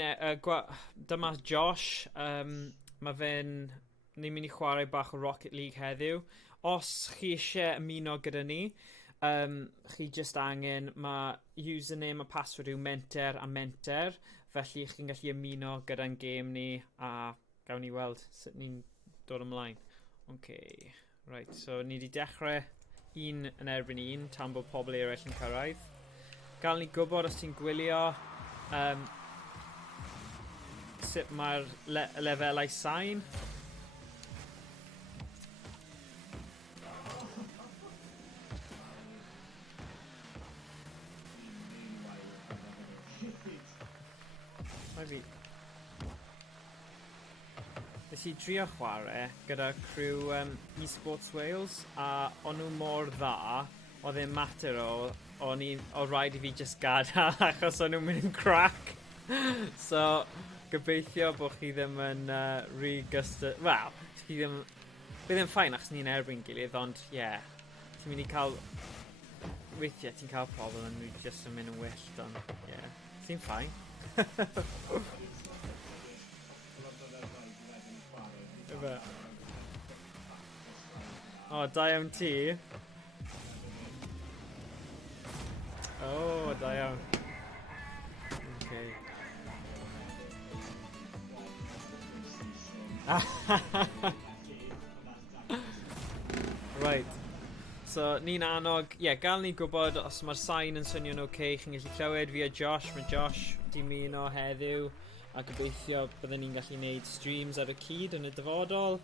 dyma Josh. Mae fe'n... Ni'n mynd I chwarae bach o Rocket League heddiw. Os chi eisiau ymuno gyda ni, chi just angen, mae username a password yw menter a menter. Felly chi'n gallu ymuno gyda'n game ni a gawn ni weld sut ni'n dod ymlaen. Okay. Right, so ni wedi dechrau un yn erbyn un tan bod pobl eraill yn cyrraedd. Gael ni gwybod os ti'n gwylio sut mae'r lefelau sain. Nes I trio chwarae gyda crew eSports Wales a o'n nhw mor dda, oedd e'n mater o rhaid I fi just gadael achos o'n nhw'n mynd yn crack. So, gobeithio bod chi ddim yn Wel, chi ddim... Bydd yn ffain achos ni'n erbyn gilydd, ond ie, ti'n mynd I cael... Weithiau ti'n cael pobl yn just yn mynd yn wyllt, ond ie, sy'n ffain. O, da iawn ti. O, da iawn. Okay. Right. So, ni'n annog... Ie, gael ni gwybod os mae'r sain yn swnio'n okay. Chi'n gallu clywed fi a Josh. Mae Josh di ymuno heddiw. A gobeithio byddwn ni'n gallu gwneud streams ar y cyd yn y dyfodol.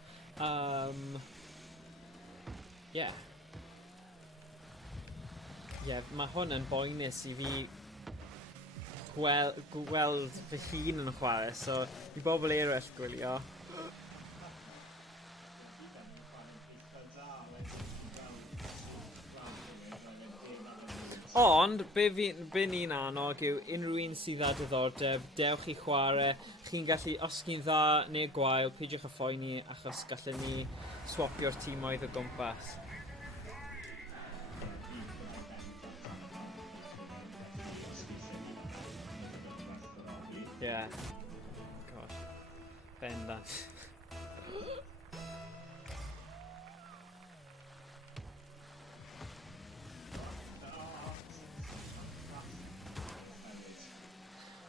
Yeah. Mae hwn yn boenus I fi gweld fy hun yn chwarae, so I bobl eraill gwylio. Ond, be ni'n annog yw unrhyw un sydd â diddordeb, dewch I chwarae. Chi'n gallu, os chi'n dda neu gwael, peidiwch â phoeni achos gallen ni swapio'r tîmoedd o gwmpas. Yeah. Gosh. Bendant.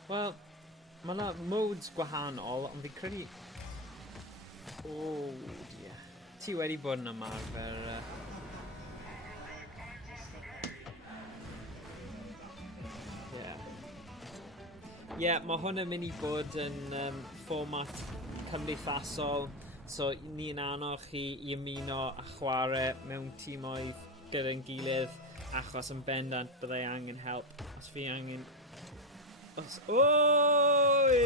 Wel, mae yna modes gwahanol, ond fi'n credu... Oh, dear. Ti wedi bod yn ymarfer... Ie, mae hwn yn mynd I bod yn fformat cymdeithasol, so ni'n annog chi I ymuno a chwarae mewn tîmoedd gyda'n gilydd, achos yn bendant byddai angen help. Os fi angen... Oi!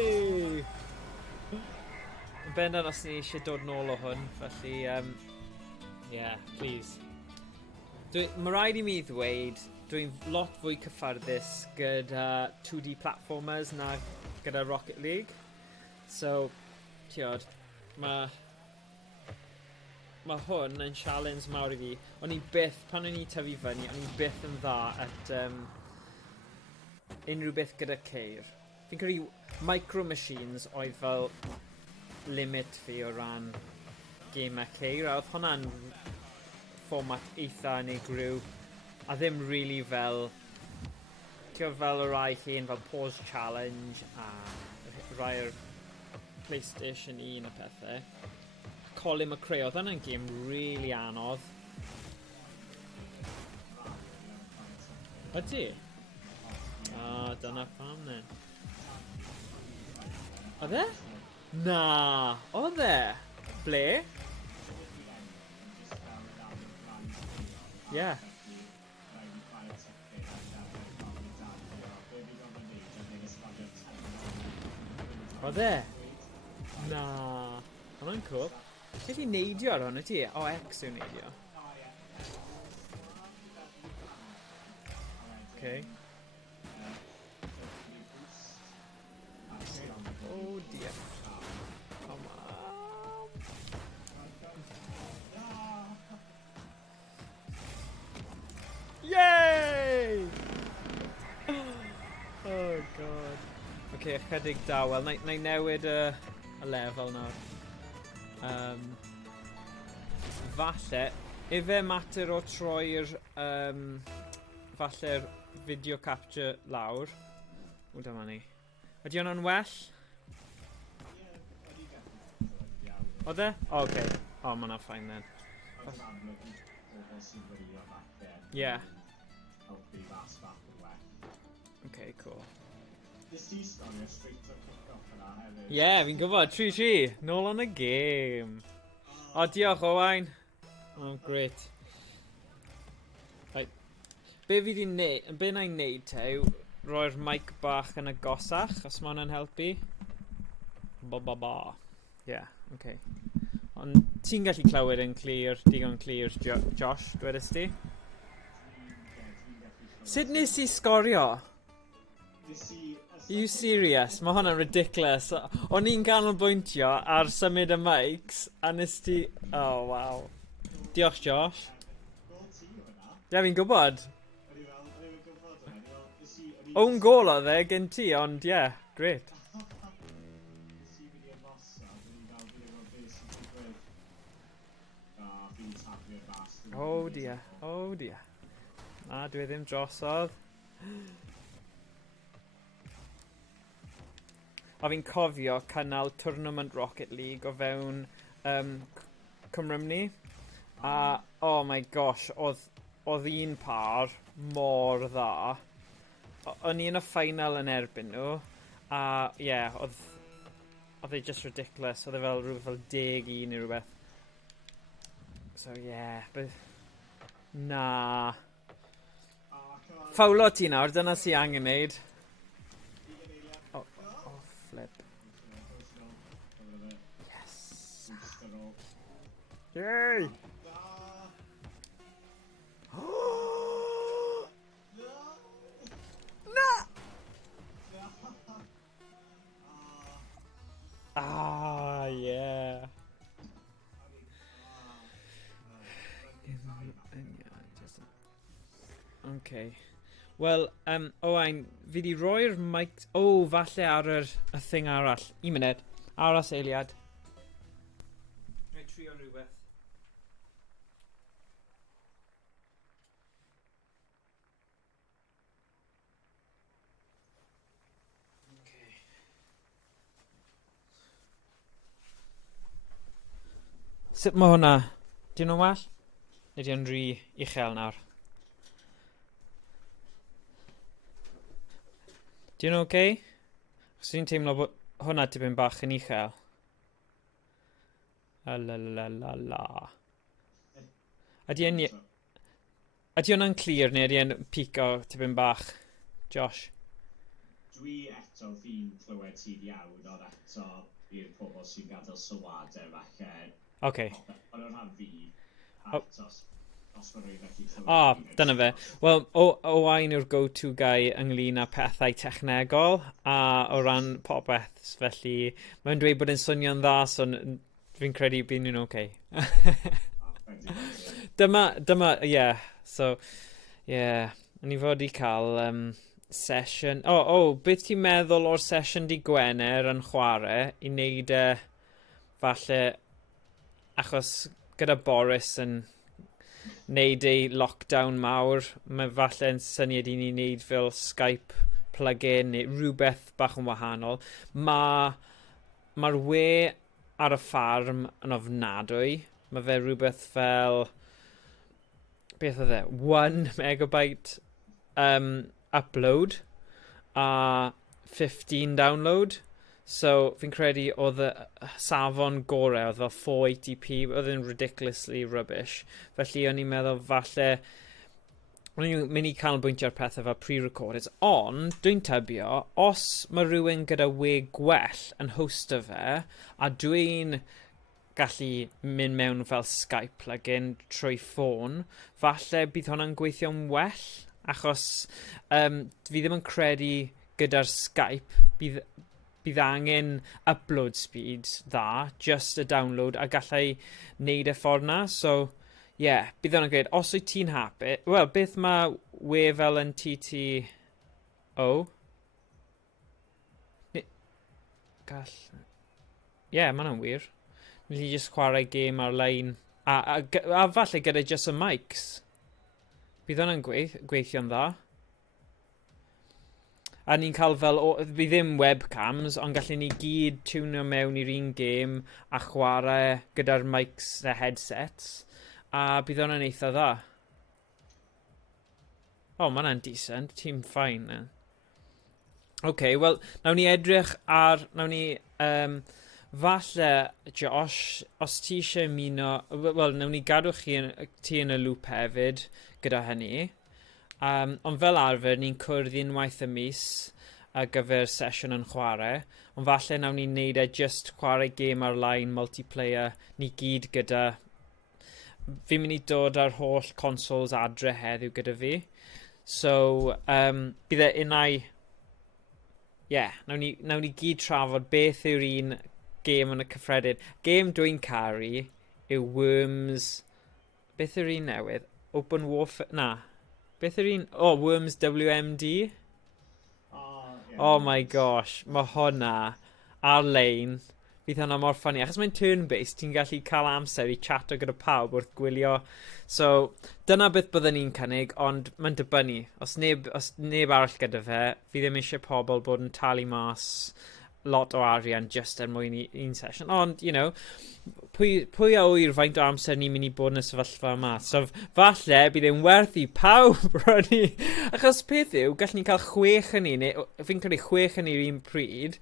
Yn bendant os ni eisiau dod nôl o hwn, felly, yeah, please. Mae rhaid I mi ddweud, dwi'n lot fwy cyfforddus gyda 2D platformers na gyda Rocket League. So, tiod, mae hwn yn challenge mawr I fi. O'n I byth, pan o'n I tyfu fyny, o'n I byth yn dda at unrhyw beth gyda ceir. Fi'n credu micro machines oedd fel limit fi o ran gemau ceir. A oedd hwnna'n fformat eitha unigryw. A ddim really fel... Ti'n fel y rai hyn fel Pause Challenge a rhai'r PlayStation 1 a pethau. Colin McRae, oedd hwnna'n gêm really anodd. Ydy? Dyna pam ne. Oedd e? Na, oedd e? Ble? Yeah. Oedd e? Na. Hwna'n cool. Sut I neidio ar hwn, ydy? O, X yw neidio. Okay. Oh dear. Come on. Yay! Oh god. Okay, ychydig da. Wel, na I newid y lefel nawr. Falle, efe mater o troi'r falle'r video capture lawr. O, dyma ni. Ydy hwnna'n well? O de? O, okay. O, ma' hwnna'n fine then. Yeah. Okay, cool. Yeah, fi'n gwybod, 3-3. Nôl on y game. O, diolch Owain. Oh, great. Right. Be na i'n neud te yw roi'r mic bach yn agosach, os ma' hwnna'n helpu. Ba. Yeah, okay. Ond ti'n gallu clywed yn clir, digon clir, Josh, dwedais ti? Sut nes i sgorio? Are you serious? Mae hwnna'n ridiculous. O'n i'n canolbwyntio ar symud y mics, a nes ti... Oh, wow. Diolch, Josh. Ie, fi'n gwybod. Own goal oedd e gen ti, ond ie, great. Oh dear, oh dear. Na, dwi ddim drosodd. A fi'n cofio cynnal Tournament Rocket League o fewn Cymrymni. A, oh my gosh, oedd un par mor dda. O'n i yn y final yn erbyn nhw. A, yeah, oedd e just ridiculous. Oedd e fel rhywbeth fel 10-1 neu rhywbeth. So, yeah, but... Na. Ffawlo ti nawr, dyna si angen neud. Oh, flip. Yes. Yay! Na! Ah, yeah. Okay. Wel, Owain, fi di roi'r mic... O, falle ar y thing arall. 1 munud. Aros eiliad. Dwi'n trio rhywbeth. Okay. Sut mae hwnna? Di nhw'n well? Neu di o'n rhy uchel nawr? Di nhw'n okay? Chos dwi'n teimlo bod hwnna tipyn bach yn uchel. La. Ydy hwnna'n clir neu ydy hwnna'n pico tipyn bach, Josh? Dwi eto fi'n clywed ti'n iawn, ond eto i'r pobl sy'n gadael sylwadau falle. Okay. Ond o'n rhan fi, eto, os mae rhywun gallu clywed... O, dyna fe. Wel, Owain yw'r go-to guy ynglyn â pethau technegol, a o ran popeth, felly mae'n dweud bod yn swnio'n dda, so fi'n credu bydd nhw'n okay. Dyma, yeah, so, yeah, ni fod i cael session... beth ti'n meddwl o'r session di Gwener yn chwarae i wneud falle, achos gyda Boris yn wneud ei lockdown mawr, mae falle'n syniad i ni wneud fel Skype plug-in neu rhywbeth bach yn wahanol. Mae'r we ar y ffarm yn ofnadwy. Mae fe rhywbeth fel... Beth oedd e? 1 megabyte upload a 15 download. So, fi'n credu oedd y safon gorau, oedd fel 480p, oedd yn ridiculously rubbish. Felly, o'n i'n meddwl falle, o'n i'n mynd i canolbwyntio ar pethau fel pre-recorded, ond dwi'n tybio, os mae rhywun gyda we gwell yn hosto fe, a dwi'n gallu mynd mewn fel Skype plugin trwy ffôn, falle bydd hwnna'n gweithio'n well, achos fi ddim yn credu gyda'r Skype, bydd angen upload speed dda, just a download, a gallai wneud y ffordd na. So, yeah, bydd hwnna'n gwneud. Os wyt ti'n hapus, wel, beth mae we fel yn TTO? gall... Ie, mae hwnna'n wir. Ni just chwarae game arlein. A falle gyda just y mics. Bydd hwnna'n gweithio'n dda. A ni'n cael fel... Bydd ddim webcams, ond gallwn ni gyd tunio mewn i'r un game a chwarae gyda'r mics a headsets. A bydd hwnna'n eitha dda. O, mae hwnna'n decent. Ti'n fine. OK, wel, nawn ni edrych ar... Nawn ni... falle, Josh, os ti eisiau ymuno... Wel, nawn ni gadw ti yn y loop hefyd gyda hynny. Ond fel arfer, ni'n cwrdd unwaith y mis ar gyfer sesiwn yn chwarae. Ond falle nawn ni'n neud e just chwarae game ar-line, multiplayer, ni gyd gyda... Fi'n mynd i dod ar holl consoles adre heddiw gyda fi. So, bydd e unai... nawn ni gyd trafod beth yw'r un game yn y cyffredin. Game dwi'n caru yw Worms... Beth yw'r un newydd? Open Warfare... Na. Beth yw'r un... Worms WMD? Oh my gosh. Mae hwnna ar-lein. Bydd hwnna mor ffynnu. Achos mae'n turn-based, ti'n gallu cael amser i chato gyda pawb wrth gwylio. So, dyna beth byddwn ni'n cynnig, ond mae'n dibynnu. Os neb arall gyda fe, fi ddim eisiau pobl bod yn talu mas lot o arian just er mwyn un sesiwn. Ond, pwy a wyr faint o amser ni'n mynd i bod yn y sefyllfa yma. So, falle bydd e'n werth i pawb rydyn. Achos peth yw, gallwn ni cael 6 yn un, fi'n credu 6 yn un pryd.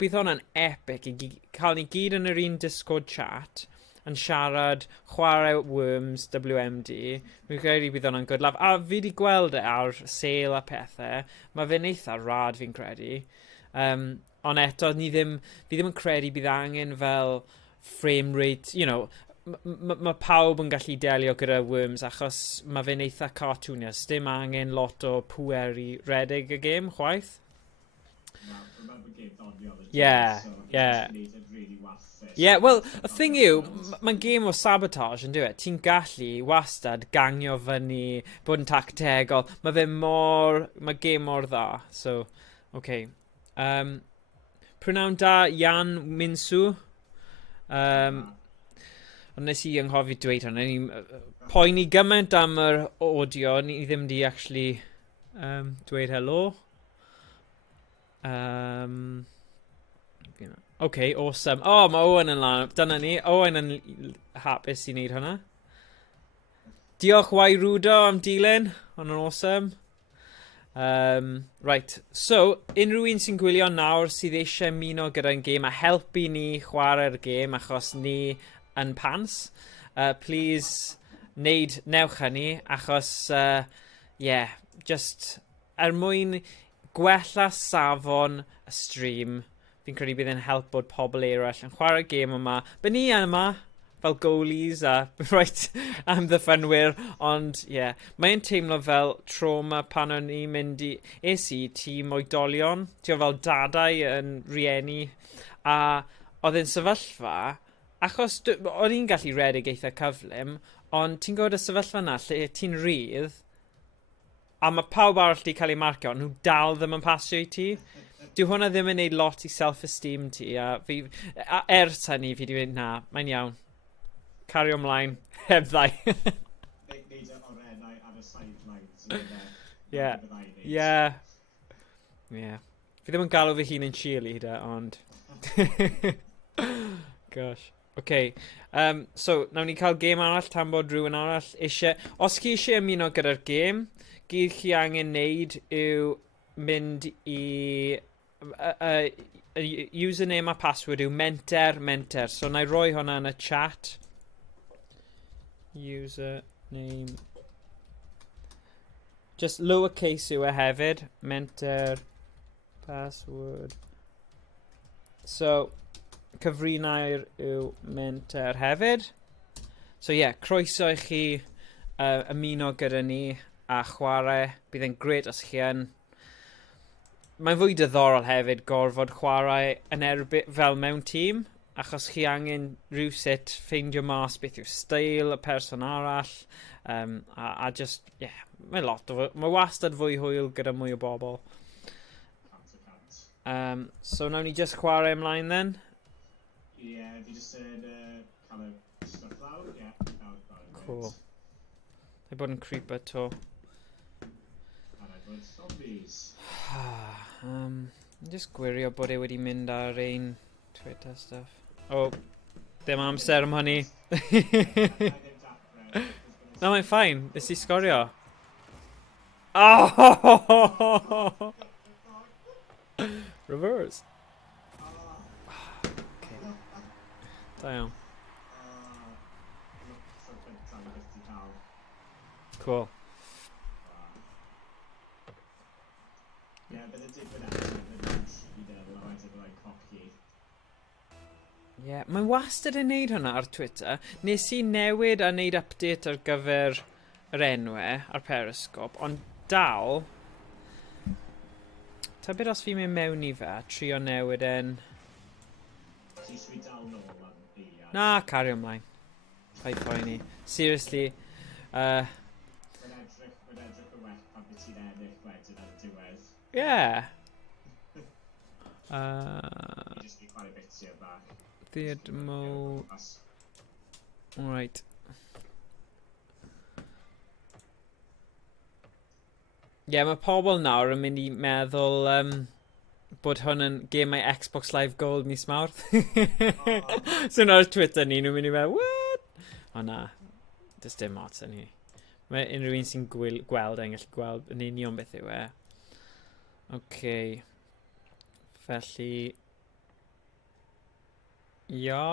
Bydd hwnna'n epic i cael ni gyd yn yr un Discord chat yn siarad, chwarae Worms, WMD. Fi'n credu bydd hwnna'n good laugh. A fi wedi gweld e ar sale a pethau. Mae fe'n eitha rad fi'n credu. Ond eto, fi ddim yn credu bydd angen fel frame rate, mae pawb yn gallu delio gyda Worms achos mae fe'n eitha cartoonious. Dim angen lot o pwer i redeg y game, chwaith. Yeah. Yeah, well, y thing yw, mae'n game o sabotage, yn dweud. Ti'n gallu wastad gangio fyny, bod yn tactegol. Mae game mor dda. So, OK. Prynawn da, YnChwarae. Ond nes i ynghofi dweud hwnna. Poeni gymaint am yr audio, ni ddim di actually dweud helo. OK, awesome. Mae Owen yn lan. Dyna ni. Owen yn hapus i wneud hwnna. Diolch Wairudo am dilyn. Hwna'n awesome. Right, so, unrhyw un sy'n gwylio nawr sydd eisiau ymuno gyda'n gêm a helpu ni chwarae'r gêm achos ni yn pants, please newch hynny achos, just er mwyn gwella safon y stream, fi'n credu bydd yn help bod pobl eraill yn chwarae'r gêm yma. By ni yma fel goalies a am ddyffynwyr, ond mae'n teimlo fel trauma pan o'n i'n mynd i tîm oedolion, fel dadau yn rieni, a oedd yn sefyllfa, achos o'n i'n gallu redeg eitha cyflym, ond ti'n gwybod y sefyllfa yna lle ti'n rydd, a mae pawb arall wedi cael ei marcio, ond nhw dal ddim yn pasio i ti. Dyw hwnna ddim yn neud lot i self-esteem ti, a ers hynny fi wedi dweud, na, mae'n iawn. Cario ymlaen, heb ddau. Neud orenau ar y sidelines. Fi ddim yn galw fy hun yn cheerleader, ond... Gosh. OK. So, nawn ni cael gêm arall tan bod rhywun arall eisiau... Os chi eisiau ymuno gyda'r gêm, gyd chi angen neud yw mynd i... username a password yw menter. So, na i roi hwnna yn y chat. Username. Just lowercase yw e hefyd. Menter. Password. So, cyfrinair yw menter hefyd. So, croeso i chi ymuno gyda ni a chwarae. Bydd e'n gret os chi yn. Mae'n fwy diddorol hefyd gorfod chwarae yn erbyn fel mewn tîm. Achos chi angen rhywsut ffeindio mas beth yw steil y person arall. A just, mae wastad fwy hwyl gyda mwy o bobl. So nawn ni just chwarae ymlaen then. Ie, fi jyst yn cael y stuff lawr, ie. Cool. Neu bod yn creeper to. A na bod zombies. Just gwirio bod e wedi mynd ar ein Twitter stuff. Oh, ddim amser am hynny. No, mae'n fine. Nes i sgorio. Oh! Reverse. Okay. Da iawn. Cool. Ie, bydd y digwydd eto, bydd yn tri devil a wedyn byddai'n coci. Ie, mae'n wastad yn neud hwnna ar Twitter. Nes i newid a neud update ar gyfer yr enwau ar Periscope, ond dal... Ta beth os fi'n mynd mewn i fe, trio newid en... Ti swi dal nôl am fi? Na, cario ymlaen. Paid poeni. Seriously, Mae'n edrych yn well pan beth ti'n ennill wedyn ar y diwedd. yeah. Fi jyst i chwarae bitio bach. Theodmo... Alright. Ie, yeah, mae pobl nawr yn mynd i meddwl bod hwn yn game my Xbox Live Gold mis Mawrth. So nawr Twitter ni, nhw'n mynd i meddwl, what? O na, dys dim ots yn hi. Mae unrhyw un sy'n gweld e'n gallu gweld yn union beth yw e. Okay. Felly... Ia.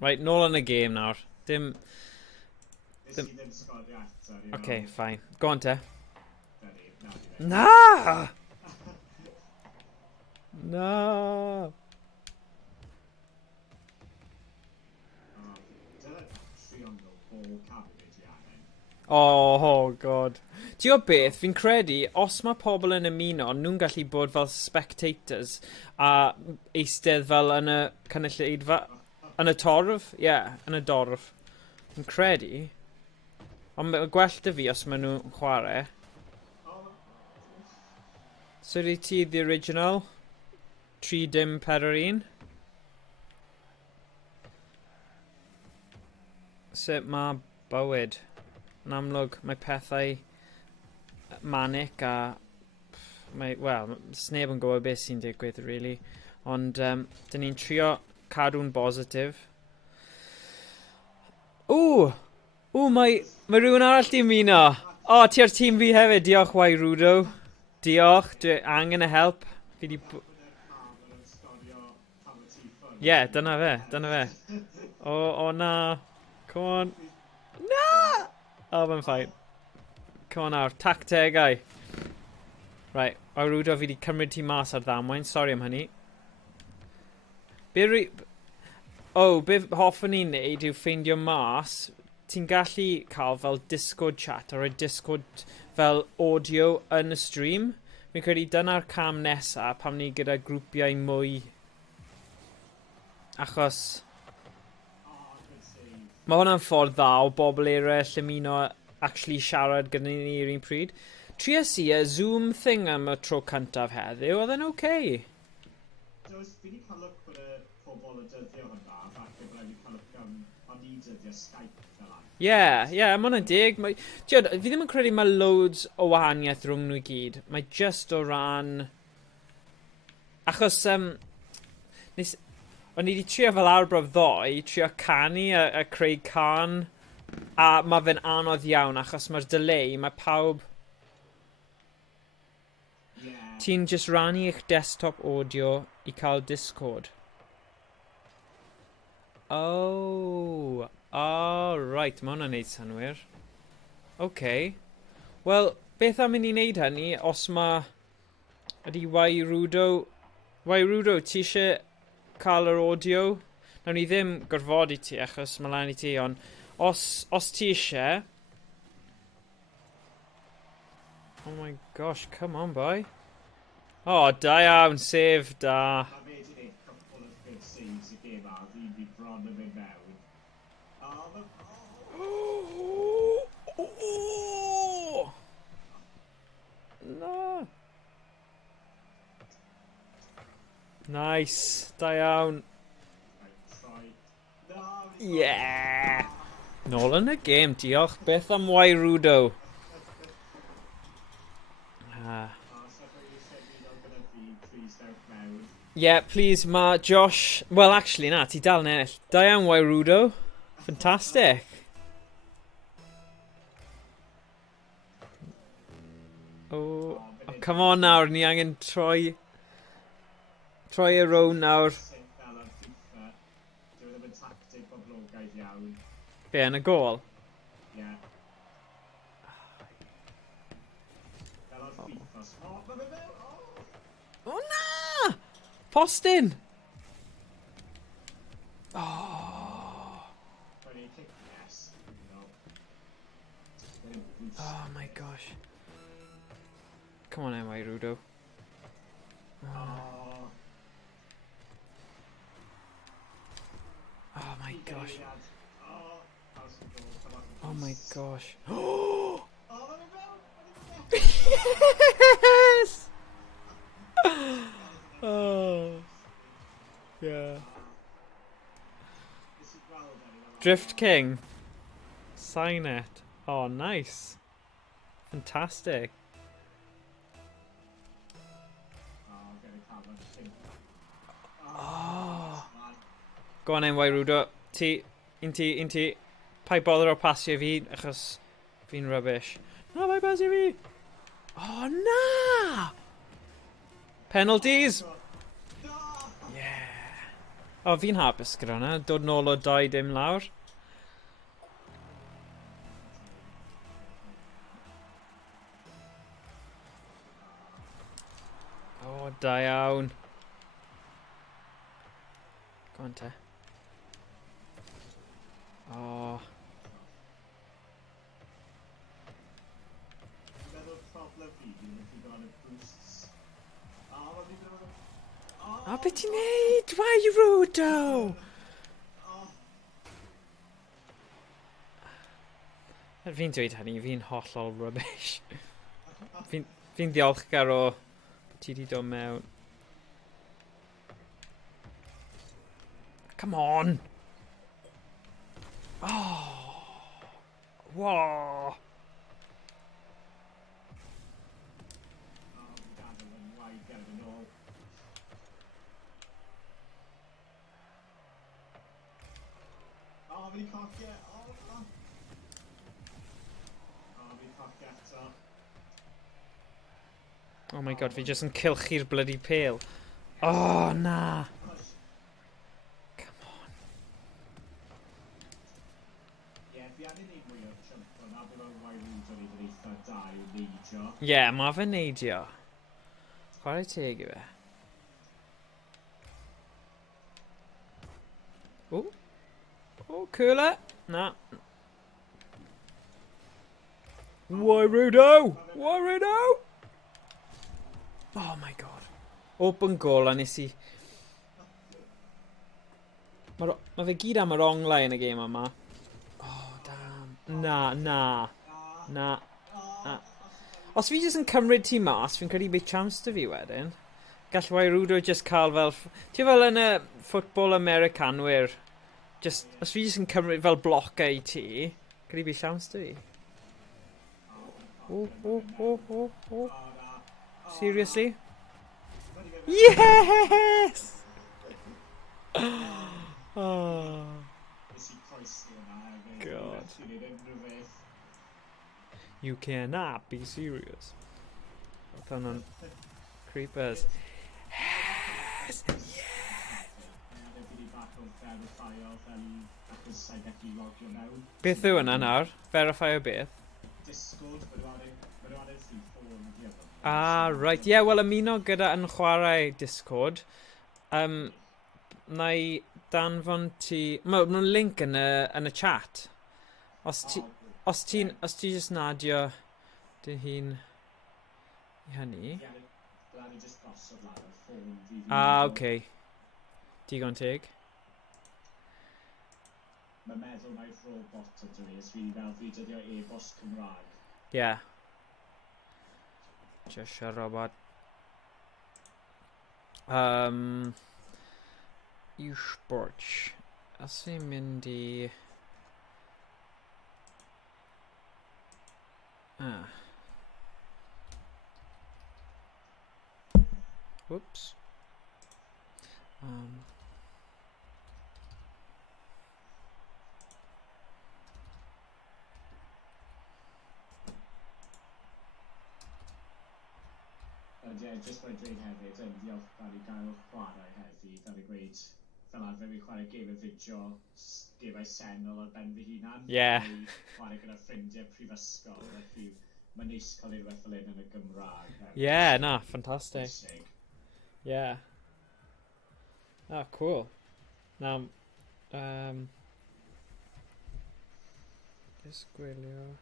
Right, nôl yn y game nawr. Dim... Nes i ddim sgorio eto. Okay, fine. Go on te. Na! No! Oh, god. Ti o beth, fi'n credu, os mae pobl yn ymuno, nhw'n gallu bod fel spectators a eistedd fel yn y cynulleidfa, yn y torf, ie, yeah, yn y dorf. Fi'n credu. Ond mae'n gwell dy fi os maen nhw'n chwarae. So ydy ti the original? 3 dim 4 1? Sut mae bywyd? Yn amlwg, mae pethau manic a... Wel, sneb yn gwybod beth sy'n digwydd, really. Ond, dyn ni'n trio cadw'n positif. Ww! Ww, mae rhywun arall di ymuno. O, ti ar tîm fi hefyd. Diolch, Rudo. Diolch, dwi angen y help. Fi di... Ie, dyna fe. O na. Come on. Na! O, mae'n ffain. Come on nawr, tactegau. Right, Rudo, fi di cymryd ti mas ar ddamwain. Sori am hynny. Be hoffwn ni'n neud yw ffeindio mas. Ti'n gallu cael fel Discord chat or a Discord fel audio yn y stream. Fi'n credu dyna'r cam nesaf pam ni gyda grwpiau mwy. Achos... Mae hwnna'n ffordd dda o bobl eraill ymuno actually siarad gyda ni yr un pryd. Trias i a Zoom thing am y tro cyntaf heddiw, oedd e'n okay. Does, fi wedi cael look bod y pobl yn dyddio hwnna, falle bod wedi cael look am ni dyddio Skype fel an. Ie, mae hwnna'n dig. Fi ddim yn credu mae loads o wahaniaeth rhwng nhw i gyd. Mae just o ran... Achos, o'n i wedi trio fel arbrof ddoe, trio canu a creu can, a mae fe'n anodd iawn achos mae'r delay, mae pawb... Yeah. Ti'n just rannu eich desktop audio i cael Discord. Oh, right, mae hwnna'n neud synwyr. Okay. Wel, beth am i ni wneud hynny os mae... Ydy Rudo, ti eisiau cael yr audio? Nawn ni ddim gorfodi ti achos mae lan i ti, ond os ti eisiau... Oh my gosh, come on, boy. Oh, da iawn, sef, da. A fe di neud couple of good saves y gêm a fi'n di bron yn mynd mewn. No. Nice. Da iawn. Right, try. No, Yeah. Nôl yn y gêm, diolch. Beth am Yrudo? So pwy eisiau ymuno gyda fi, please dewch mewn. Yeah, please, ma Josh... Well, actually, na, ti dal yn ennill. Da iawn, Yrudo. Fantastic. Oh, come on nawr, ni angen troi y rown nawr. Sut fel ar FIFA, dyw e ddim yn tactig boblogaidd iawn. Be, yn y gol? Ie. Fel ar FIFA. O, mae fe mewn! O na! Postyn! Oh. When he kicked yes, you know. Oh my gosh. Come on then, Yrudo. Oh. Oh my gosh. Oh, how's the goal? Come on. Oh my gosh. Oh, mae fe mewn! Yes! Oh. Yeah. This is well done. Drift King. Sign it. Oh, nice. Fantastic. Oh, get a cover. Oh. Go on then, Yrudo. Un ti. Pai bother o pasio fi, achos fi'n rubbish. No, pai pasio fi. Oh, na! Penalties. Yeah. Oh, fi'n hapus gyda hwnna. Dod nôl o 2-0 lawr. Oh, da iawn. Go on te. Oh. Meddwl problem fi, dwi'n mynd i gael y boosts. Oh, mae fi ddim yn... Oh, beth ti'n neud? Yrudo? Oh. Fi'n dweud hynny, fi'n hollol rubbish. Fi'n ddiolchgar o ti di dod mewn. Come on! Oh! Whoa! Oh, fi'n cocio. Oh, fi'n cocio eto. Oh my god, fi just yn cilchi'r bloody pale. Oh, na! Come on. Ie, fi angen neud mwy o jump o na, bydd o'n Yrudo ni fydd eitha da i'w neidio. Yeah, ma fe neidio. Chwarae teg i fe. Oh. Oh, cooler. Na. Yrudo! Yrudo! Oh my god. Open goal a nes i... Ma fe gyd am yr onglau yn y gêm yma. Oh, damn. Na. Os fi jyst yn cymryd ti mas, fi'n credu beth chance da fi wedyn. Gall Yrudo just cael fel... Ti fel yn y football Americanwyr. Just, os fi jyst yn cymryd fel bloca i ti, credu beth chance da fi. Oh. Seriously? Yes! Oh. God. You cannot be serious. Roedd hwnna'n creepers. Yes! Beth yw hwnna nawr? Verify o beth? Ah, right. Yeah, well, ymuno gyda YnChwarae Discord. Na i danfon ti... Mae'n link yn y chat. Os ti just nadio dy hun i hynny. Ah, okay. Digon teg. Mae'n meddwl mae'r robot ydw i, ys fi fel fi dyddio e-bost Cymraeg. Yeah. Just a robot. Sports. Os fi'n mynd i... Whoops. Ond ie, jyst mae'n dweud hefyd, yn ddiolchgar i gael chwarae heddi, fel y gweud, fel arfer fi'n chwarae gemau fideo, gemau senol ar ben fy hunan. Yeah. Neu chwarae gyda ffrindiau prifysgol, felly mae'n neis cael unrhyw fel un yn y Gymraeg. Yeah, na, fantastic. Bwysig. Yeah. Oh, cool. Now, just gwylio.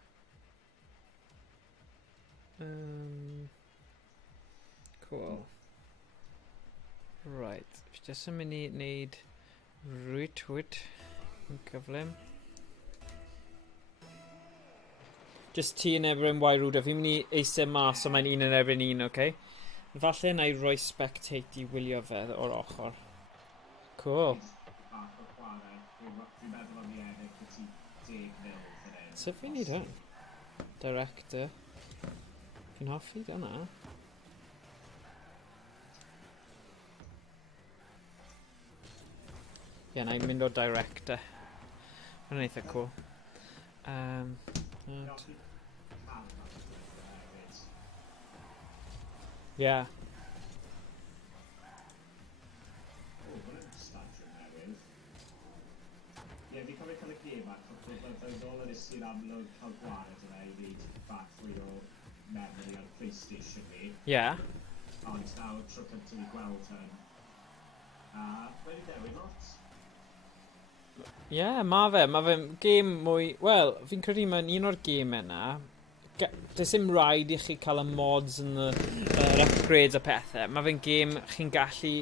Cool. Right. Just yn mynd i wneud retweet yn cyflym. Just ti yn erbyn Wairwda. Fi'n mynd i eistedd mas so mae'n un yn erbyn un, okay? Falle na i roi spectate i wylio fe o'r ochr. Cool. Bach o chwarae, fi'n meddwl am i ennill byti 10 mil fan hyn. Sut fi'n neud hwn? Director. Fi'n hoffi dyna. Ie, na i'n mynd o director. Mae'n eitha cool. Yeah. Ie, fi'n cofio cael y gêm ac oedd yn ôl yn ysyn amlwg cael gwared yna i wneud bach fwy o memory ar PlayStation fi. Yeah. Ond nawr tro cyntaf i gweld hyn. A wedi newid lot. Yeah, ma fe'n gêm mwy... Wel, fi'n credu mae'n un o'r gêm yna. Does dim rhaid i chi cael y mods yn yr upgrades a pethau. Mae fe'n gêm chi'n gallu...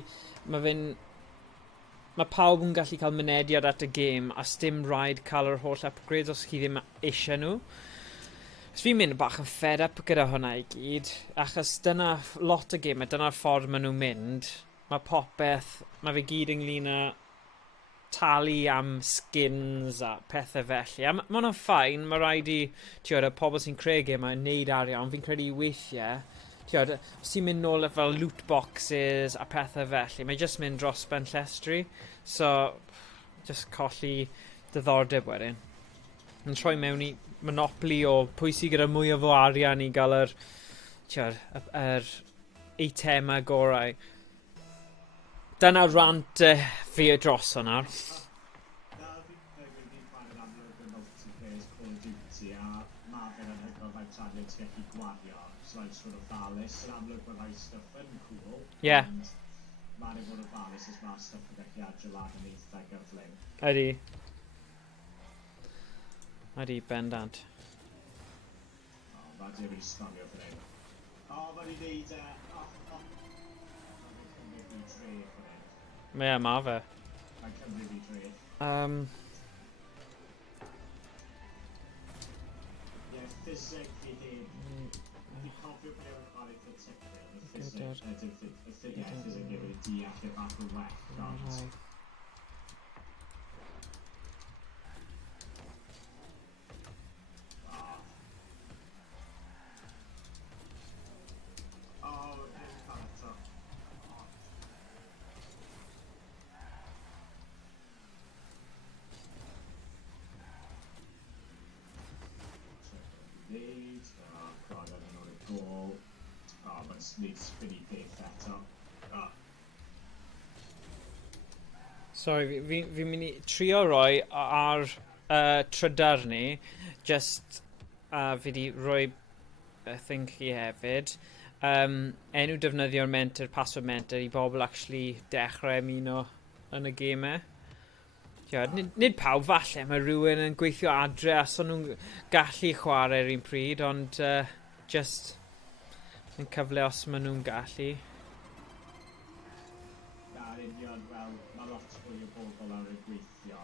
Mae pawb yn gallu cael mynediad at y gêm a dim rhaid cael yr holl upgrades os chi ddim eisiau nhw. So fi'n mynd bach yn fed up gyda hwnna i gyd. Achos dyna lot o gêm, dyna'r ffordd maen nhw'n mynd. Mae popeth, mae fe gyd ynglyn â talu am skins a pethau felly. A mae hwnna'n ffain, mae rhaid i y pobl sy'n creu gemau yn neud arian. Fi'n credu weithiau, os ti'n mynd nôl fel loot boxes a pethau felly, mae jyst mynd dros ben llestri. So, jyst colli diddordeb wedyn. Yn troi mewn i Monopoly o pwy sy'n gyda mwy o fo arian i gael yr eitemau gorau. Dyna rant fi dros hwnna. Na, fi'n chwarae'n amlwg yn multiplayer Call of Duty a ma fe'n anhygoel mae'n trafod ti'n gallu gwario. So mae'n sort of ofalus. Yn amlwg mae rhai stuff yn cool. Yeah. Ond mae'n fod ofalus os mae stuff yn gallu adro lan yn eitha gyflym. Ydy. Ydy, bendant. O, mae di wedi sgolio fan hyn. O, mae'n i wneud e. Mae'n cymryd i dre fan hyn. Ie, ma fe. Mae'n cymryd i dre. Ie, ffiseg fi heb. Fi'n cofio bod e'n chwarae for tipyn. Y ffiseg fi wedi deall y bach yn well. Ond... Sorry, fi'n mynd i trio roi ar trydar ni, just fi di roi thing chi hefyd. Enw defnyddio'r mentor, password mentor, i bobl actually dechrau ymuno yn y gemau. Nid pawb falle, mae rhywun yn gweithio adre a so nhw'n gallu chwarae yr un pryd, ond just yn cyfle os maen nhw'n gallu. Na'r union, wel, mae lot fwy o bobl ar y gweithio a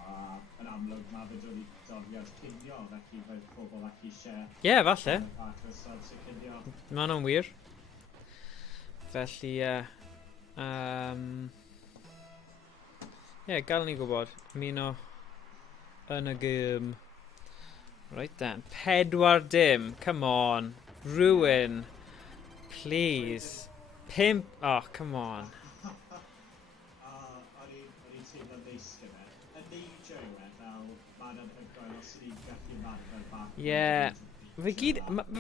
yn amlwg mae fe dod i doriad cinio, felly mae pobl ac eisiau... Ie, falle. Ac ysod sy'n cinio. Mae hwnna'n wir. Felly, Gael ni gwybod. Ymuno yn y gym. Right then. 4 dim. Come on. Rhywun. Please. 5. Oh, come on. O'n i'n teimlo neis gyda. Yn neidio yw e, fel ma'n anhygoel os ydyn ni'n gallu marfer bach.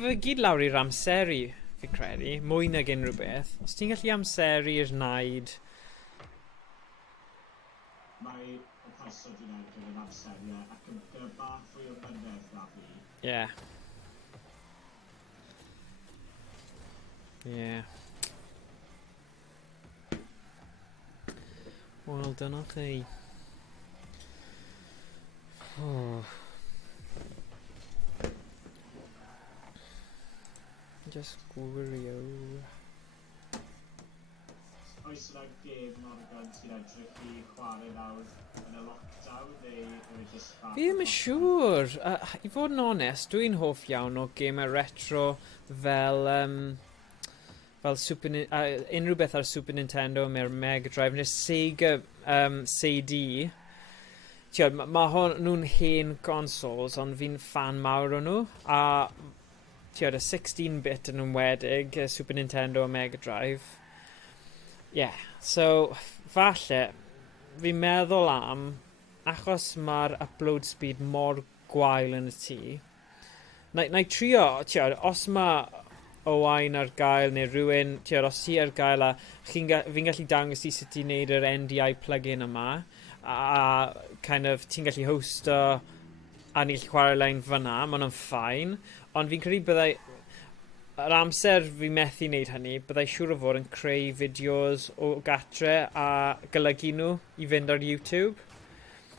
Fe gyd lawr i'r amseru, fi credu. Mwy nag unrhyw beth. Os ti'n gallu amseru'r naid... Mae y person dwi'n edrych yn amseriau ac yn gyda bach fwy o mynedd na fi. Wel, dyna chi. Just gwirio. Oes yna gêm Morgan sy'n edrych i chwarae nawr yn y lockdown neu yw e just bach? Fi ddim yn siŵr. I fod yn onest, dwi'n hoff iawn o gemau retro fel unrhyw beth ar Super Nintendo neu'r Mega Drive neu'r Sega CD. Mae nhw'n hen consoles ond fi'n fan mawr o nhw. A y 16-bit yn ymwedig, Super Nintendo a Mega Drive. So falle fi'n meddwl am, achos mae'r upload speed mor gwael yn y tŷ, na i trio, os mae Owain ar gael neu rhywun, os ti ar gael a fi'n gallu dangos i sut ti'n neud yr NDI plugin yma a ti'n gallu hosto a ni'n gallu chwarae lein fyna, maen nhw'n ffain, ond fi'n credu byddai yr amser fi methu wneud hynny, byddai siŵr o fod yn creu fideos o gatre a golygu nhw i fynd ar YouTube.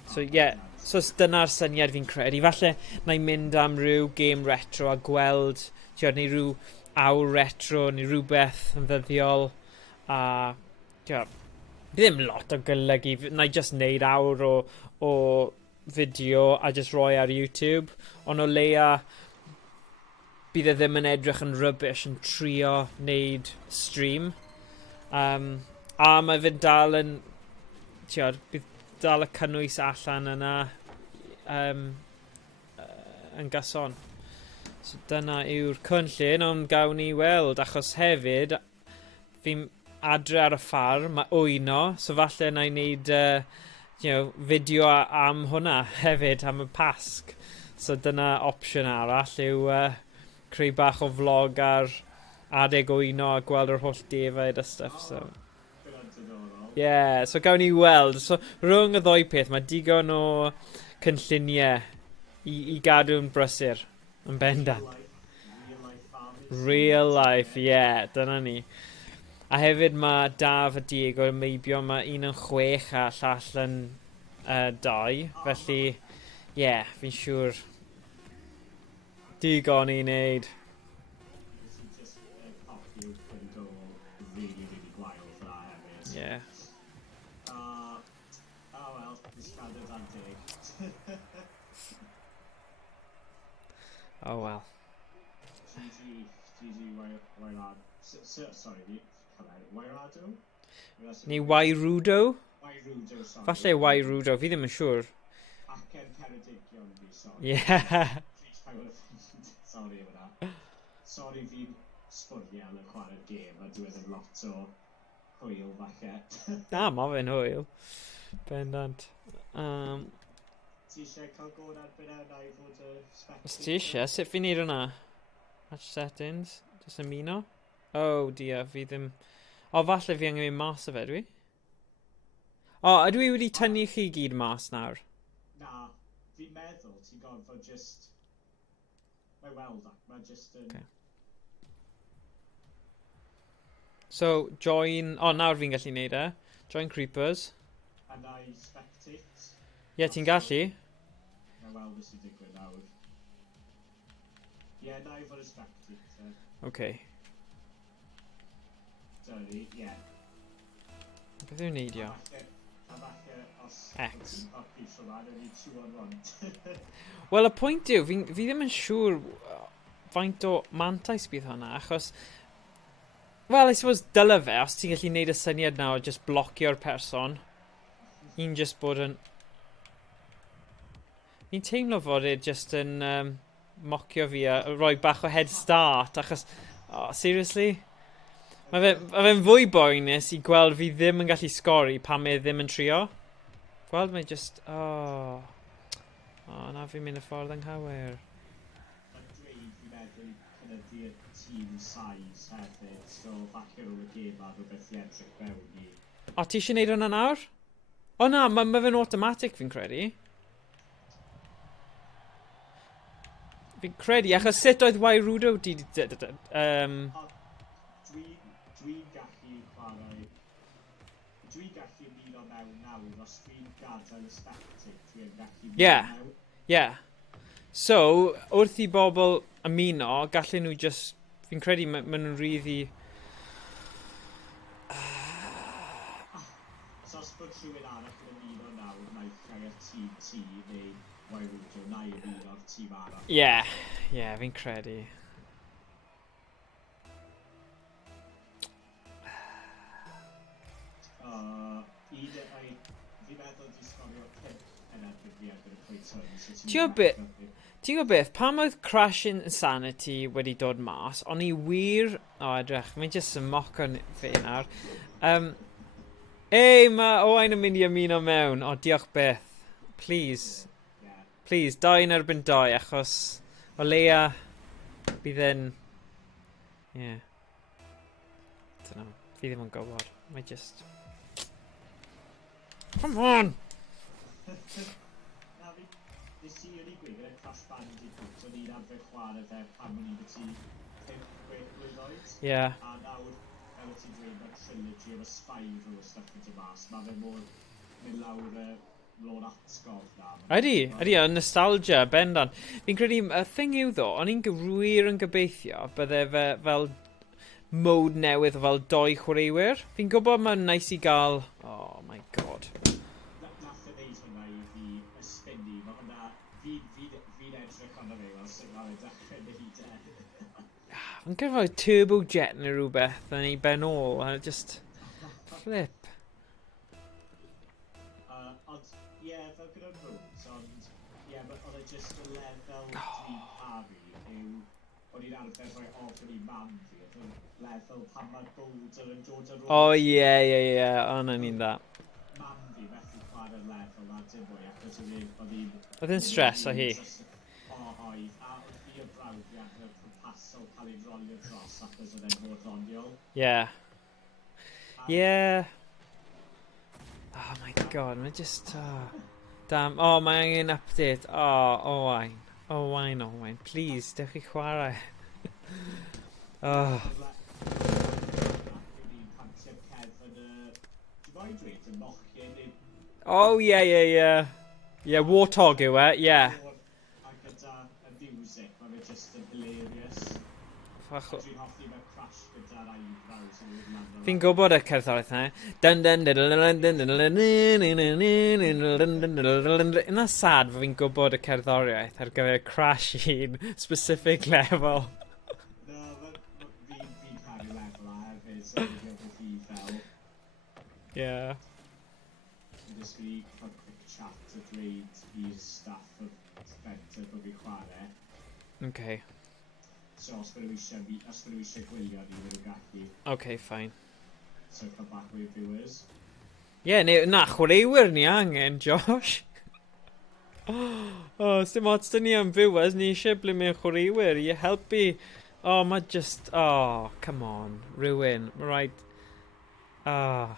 So dyna'r syniad fi'n credu. Falle na i mynd am ryw game retro a gweld, neu ryw awr retro neu rhywbeth yn ddyddiol. A ddim lot o golygu, na i just neud awr o fideo a just roi ar YouTube. Ond o leia bydd e ddim yn edrych yn rubbish yn trio wneud stream. A mae fe dal yn... bydd dal y cynnwys allan yna yn gyson. So dyna yw'r cynllun, ond gawn ni weld, achos hefyd fi'n adre ar y ffarm, mae wyno, so falle na i wneud fideo am hwnna hefyd, am y pasg. So dyna opsiwn arall yw... creu bach o vlog ar adeg wyno a gweld yr holl defaid a stuff. So gawn ni weld. So rhwng y ddoi peth, mae digon o cynlluniau i gadw'n brysur yn bendant. Real life, dyna ni. A hefyd mae Daf a Diego yn meibio, mae un yn 6 a llall yn 2. Felly, fi'n siŵr digon i wneud. Oh well. Neu Wairudo? Falle Wairudo, fi ddim yn siŵr. Ac yn Ceredigion fi, sorry. Sorry am hwnna. Sorry fi'n sbwriel yn chwarae'r gêm a dwi'n yn lot o hwyl falle. Mae fe'n hwyl. Bendant. Ti eisiau cael gwrdd erbyn hwnna i fod y spectator? Os ti eisiau, sut fi'n neud hwnna? Match settings, just ymuno. Dia, fi ddim... falle fi angen mynd mas o fe, dwi? Ydw i wedi tynnu chi gyd mas nawr? Na, fi'n meddwl ti'n gorfod just... Mae weld ac, mae just yn... So, join... nawr fi'n gallu neud e. Join Creepers. A na i spectate. Ti'n gallu? Mae weld beth sy'n digwydd nawr. Na i fod y spectator. Sorry, Beth yw'n neidio? X. Wel, y pwynt yw, fi ddim yn siŵr faint o mantais bydd hwnna, achos Well, I suppose dyle fe, os ti'n gallu neud y syniad na o just blocio'r person. Un just bod yn... Fi'n teimlo fod e just yn mocio fi a rhoi bach o head start, achos... Oh, seriously? Mae fe'n fwy boenus i gweld fi ddim yn gallu sgori pan mae ddim yn trio. Gweld mae just... Oh, na fi'n mynd y ffordd anghywir. Mae'n dweud fi'n meddwl cynyddu'r tîm size hefyd, so falle rwy'n y gêm a rhywbeth i edrych mewn i. O, ti eisiau neud hwnna nawr? O na, mae fe'n automatic fi'n credu. Fi'n credu, achos sut oedd Yrudo di... Dwi'n gallu chwarae... Dwi'n gallu ymuno mewn nawr, os dwi'n gadael y static, dwi'n gallu ymuno mewn. Yeah. So, wrth i bobl ymuno, gallen nhw just... Fi'n credu maen nhw'n ryddi... So os bod rhywun arall yn ymuno nawr, naill ai y tîm ti neu Yrudo, na i ymuno'r tîm arall. Yeah, fi'n credu. Fi'n meddwl di sgorio 5 yn erbyn fi erbyn y pwynt hwn. Ti'n gwybod beth, pan oedd Crash Insanity wedi dod mas, o'n i wir... O, edrych, mae'n just yn moc o'n fe nawr. Ei, mae Owain yn mynd i ymuno mewn. O, diolch beth. Please. Please, 2 yn erbyn 2, achos o leia bydd yn... Yeah. Dunno, fi ddim yn gwybod. Mae just... Come on! Na, nes i yn ei gweud gyda Crash Bandicoot, o'n i'n arfer chwarae fe pan o'n i'n byti 5-6 blwyddyn. Yeah. A nawr, fel ti'n dweud, mae trilogy o'r Spyro o stuff yn mas. Mae fe mor mynd lawr ro'r atgof na. Ydy, o nostalgia, bendan. Fi'n credu, y thing yw ddo, o'n i'n wir yn gobeithio bydde fe fel mode newydd fel 2 chwaraewyr. Fi'n gwybod mae'n nice i gael... Oh my god. Nath e ddeud hwnna i fi ysbynnu. Mae hwnna... Fi'n edrych ond o fe, fel sy'n cael ei dechrau neud e. Fi'n gyfod turbo jet neu rhywbeth yn ei ben ôl. A just... Flip. Ond, ie, fel gyda'r roads, ond... Ie, oedd e just y lefel dwi'n paru yw... O'n i'n arfer rhoi ofyn i mam fi. Lefel pan mae'r boulder yn dod ar ôl. Oh, yeah. O, na ni'n dda. Mam fi methu chwarae'r lefel na dim mwy, achos Oedd e'n stress o hi. Oedd, a oedd fi o brawd fi ac yn pwrpasol cael ei rolio dros achos oedd e'n fod roniol. Yeah. Yeah. Oh my god, mae just... Damn. Oh, mae angen update. Oh, Owain. Please, dewch chi chwarae. Oh. Oh, yeah. Yeah, Warthog yw e, yeah. A gyda y music, mae fe just yn hilarious. Dwi'n hoffi mae Crash gyda'r eyebrows yn ymwneud â... Fi'n gwybod y cerddoriaeth na. Yna sad fod fi'n gwybod y cerddoriaeth ar gyfer Crash un specific level. Na, fi'n cael ei lefel a hefyd, so fi'n gwybod fi fel... Yeah. Just fi cael quick chat a dweud i'r staff o Fenter bod fi'n chwarae. Okay. So os byddwn nhw eisiau gwylio ni, fydd nhw'n gallu. Okay, fine. So cael bach o'r viewers. Yeah, na, chwaraewyr ni angen, Josh. Oh, dim ots dyn ni am viewers, ni eisiau ble mewn chwaraewyr i helpu. Oh, mae just... Oh, come on. Rhywun. Right. Oh,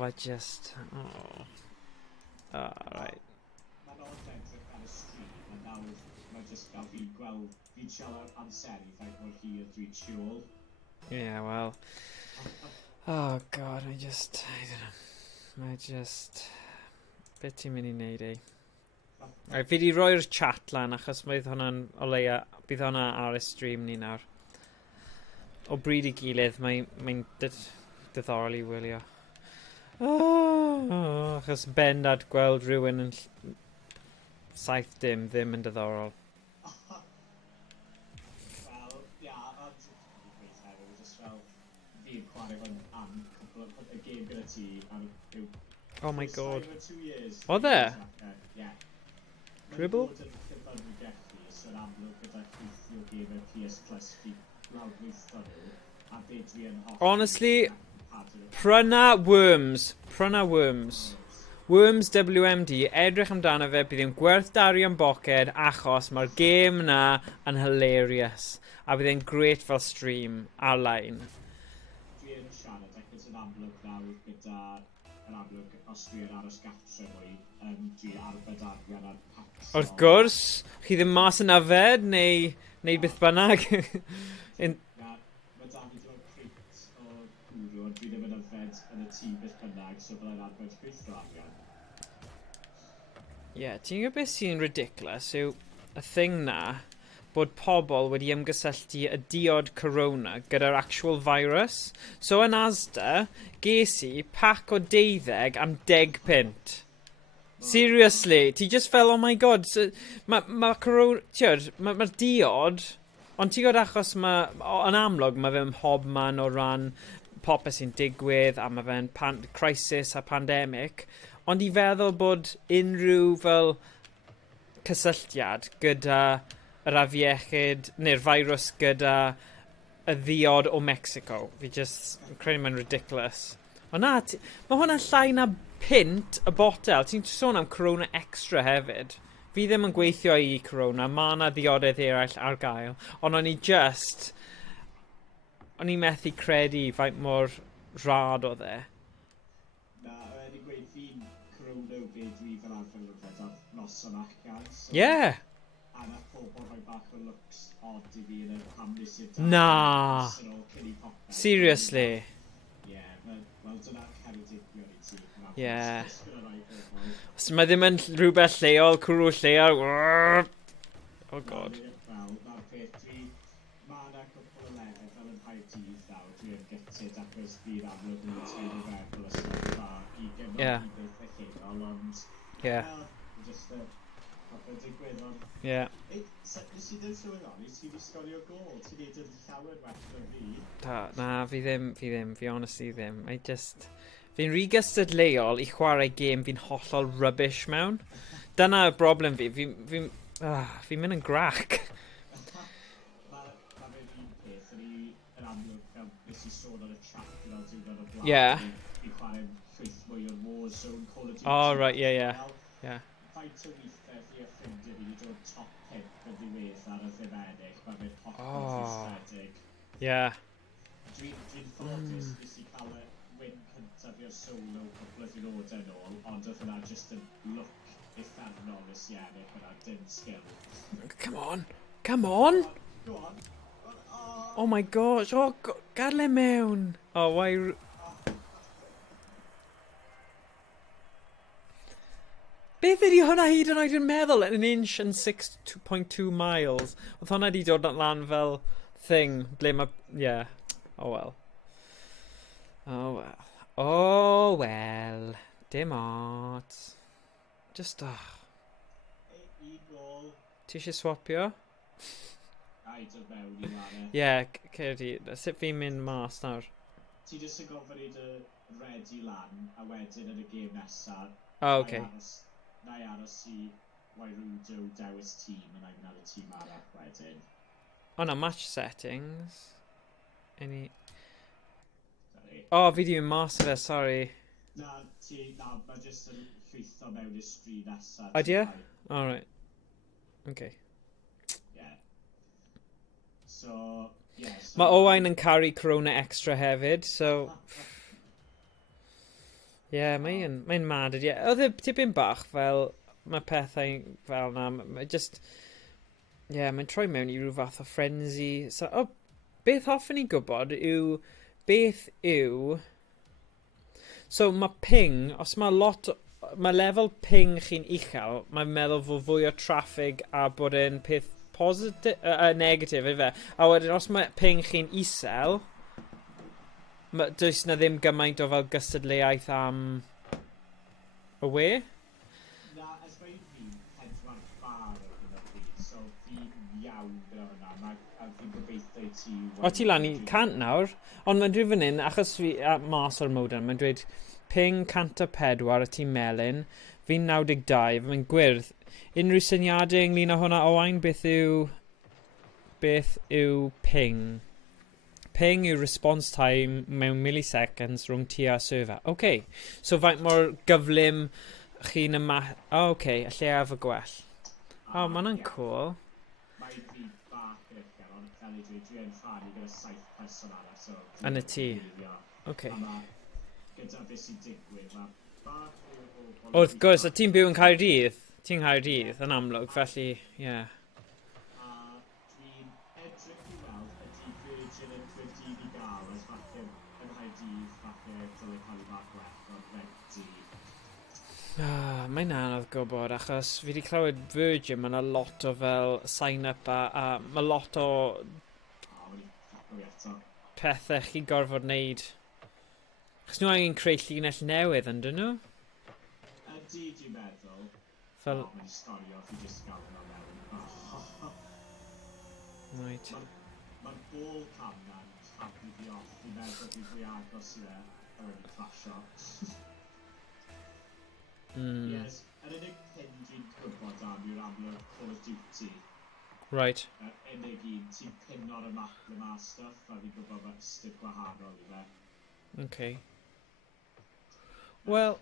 mae just... Oh. Right. Mae'n oed edrych ar y stream, a nawr mae just gael fi gweld, fi'n siarad amseru faint mor hir dwi'n siôl. Yeah, well... Oh, God, I don't know. Mae just... Be ti'n mynd i neud ei? Right, fi di roi'r chat lan achos bydd hwnna'n o leia... Bydd hwnna ar y stream ni nawr. O bryd i gilydd, mae'n diddorol i wylio. Achos bendad gweld rhywun yn saith dim ddim yn diddorol. Wel, ia, ond... ti ar yw... Oh my god. 2 years. Oedd e? Ie. Dribble? Mae'n bod yn cyfynogell fi, so'n amlwg gyda chwythio game y PS Plus fi lawrlwytho nhw, a beth fi yn hoffi... Honestly, pryna Worms. Pryna Worms. Worms WMD, edrych amdano fe, bydd yn gwerth Darian Boced achos mae'r game na yn hilarious. A bydd yn great fel stream arlein. Dwi yn siarad ac yn amlwg nawr gyda yn amlwg os dwi yn aros gatre mwy, dwi arbed arian ar packs. Wrth gwrs, chi ddim mas yn yfed neu beth bynnag. Na, mae da fi dwi'n creit o gwrw, ond dwi ddim yn yfed yn y tŷ beth bynnag, so byddai'n arbed chwythio arian. Ie, ti'n gwybod beth sy'n ridiculous yw y thing na bod pobl wedi ymgysylltu y diod corona gyda'r actual virus. So yn Asda, ges i pack o 12 am 10 pint. Seriously, ti just fel, oh my god, so, ma corona, tiwod, ma'r diod, ond ti gwybod achos yn amlwg mae fe'n hobman o ran popeth sy'n digwydd a mae fe'n crisis a pandemic, ond i feddwl bod unrhyw fel cysylltiad gyda yr afiechyd neu'r virus gyda y ddiod o Mexico. Fi just credu mae'n ridiculous. Ond na, mae hwnna'n llai na pint y botel. Ti'n sôn am Corona Extra hefyd. Fi ddim yn gweithio i Corona. Mae yna ddiodydd eraill ar gael. Ond o'n i methu credu faint mor rad o dde. Na, wedi gweud fi'n Corona o beth dwi fel arfer yn rhywbeth ar noson allan. Yeah. A na pobl rhoi bach o looks odd i fi yn y hamnes i'r Na. Seriously. Wel, dyna'r ceredigion i ti. Yeah. Os mae ddim yn rhywbeth lleol, cwrw lleol. Oh god. Wel, na'r peth dwi... Mae yna cwpl o lefydd fel yn Haerdydd nawr, dwi yn gytid achos fi'n amlwg yn teulu feddwl o sefyllfa i gymryd i beth echinol, ond... Yeah. Just popeth digwydd, ond... Yeah. Nes i ddim sylweddoli, ti wedi sgorio gol, ti'n neud yn llawer well na fi. Na, fi ddim, fi honestly ddim. Fi'n rhy gystadleuol i chwarae gêm fi'n hollol rubbish mewn. Dyna y broblem fi. Fi'n mynd yn grac. Mae fe'n un peth, yn amlwg fel nes i sôn ar y chat gyda'r diwrnod o blaen. Yeah. Fi'n chwarae'n llwyth mwy o'r Warzone, Call of Duty. Oh, right, yeah. Faint o weithiau fi a ffrindiau fi wedi dod top 5 yn ddiwedd ar y ddim ennill, mae fe'n hollol rhwystredig. Yeah. Dwi'n ffodus nes i cael y win cyntaf i'r solo cwpl o ddynodau nôl, ond oedd hwnna just yn look effernol nes i ennill hwnna, dim skill. Come on! Go on. Oh my gosh, gadael e mewn. Oh, why... Beth ydi hwnna hyd yn oed yn meddwl? An inch and 6.2 miles. Oedd hwnna di dod lan fel thing. Ble mae... Yeah. Oh well. Oh well. Dim ots. Just... Un gol. Ti eisiau swapio? Ai, dod mewn i lan e. Yeah, Cerdi. Sut fi'n mynd mas nawr? Ti jyst yn gofyn i dy ready lan, a wedyn yn y gêm nesaf. Oh, okay. Na i aros i Wairudo dewis tîm, a na i fynd ar y tîm arall wedyn. Oh no, match settings. Any... Sorry. Oh, fi di mynd mas o fe, sorry. Na, mae jyst yn llwytho mewn i stri nesaf. Idea? Alright. Okay. Yeah. So, yeah. So Mae Owain yn caru Corona Extra hefyd, so... Yeah, mae'n mad ydi. Oedd e tipyn bach fel, mae pethau fel na, mae just... Yeah, mae'n troi mewn i ryw fath o frenzy. So, beth hoffwn ni gwybod yw, beth yw... So, mae ping, os mae lefel ping chi'n uchel, mae'n meddwl fod fwy o traffig a bod e'n peth positif, negatif, efe. A wedyn, os mae ping chi'n isel, does na ddim gymaint o fel gystadleuaeth am y we? Na, ysgrifennu fi'n pedwar bar o hyn o bryd, so fi'n iawn gyda hwnna, a fi'n gobeithio Lle ti... O ti lan i 100 nawr, ond mae'n dweud fan hyn, achos fi mas o'r modem, mae'n dweud ping 104 a ti melyn, fi'n 92, mae'n gwyrdd. Unrhyw syniadau ynglyn â hwnna Owain, beth yw ping? Ping yw response time mewn milliseconds rhwng ti a server. OK, so faint mor gyflym chi'n OK, y lleiaf y gwell. O, ma' hwnna'n cool. Mae'n fi bach yn uchel, ond fel i dwi'n rhannu gyda 7 person arall, so... Yn y tŷ. OK. A ma' gyda beth sy'n digwydd, ma' bach o... Wrth gwrs, a ti'n byw yn Caerdydd? Ti'n Caerdydd, yn amlwg, felly, ie. Yeah. A dwi'n edrych i weld ydy Virgin yn Caerdydd i gael, as falle yn Caerdydd, falle dylai cael ei bach well, ond renti. Mae'n anodd gwybod, achos fi wedi clywed Virgin, mae'n a lot o fel sign-up a mae lot o pethau chi gorfod wneud. Chos nhw angen creu llinell newydd, yndyn nhw? Ydy, dwi'n meddwl. Fel... Mae'n sgorio, fi jyst gael yno mewn. Right. Mae'r ball cam na'n hapu fi off. Fi'n meddwl fi'n fwy agos i fe, yn clasio. Yes, yr unig hyn dwi'n gwybod am yw'r amlwg Call of Duty. Right. Unig un, ti'n pino'r y map le ma stuff, a fi'n gwybod mae ystyr gwahanol i fe. OK. Wel...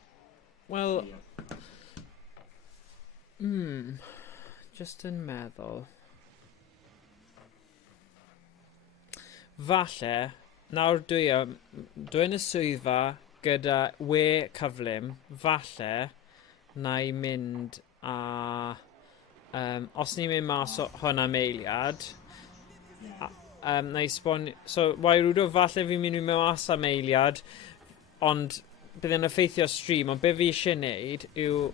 Just yn meddwl... Falle, nawr dwi'n y swyddfa gyda we cyflym, falle, na i mynd a... os ni'n mynd mas o hwnna meiliad, na i sbon... So, Wairwdo, falle fi'n mynd mas am eiliad, ond bydd yn effeithio stream, ond be fi eisiau wneud yw...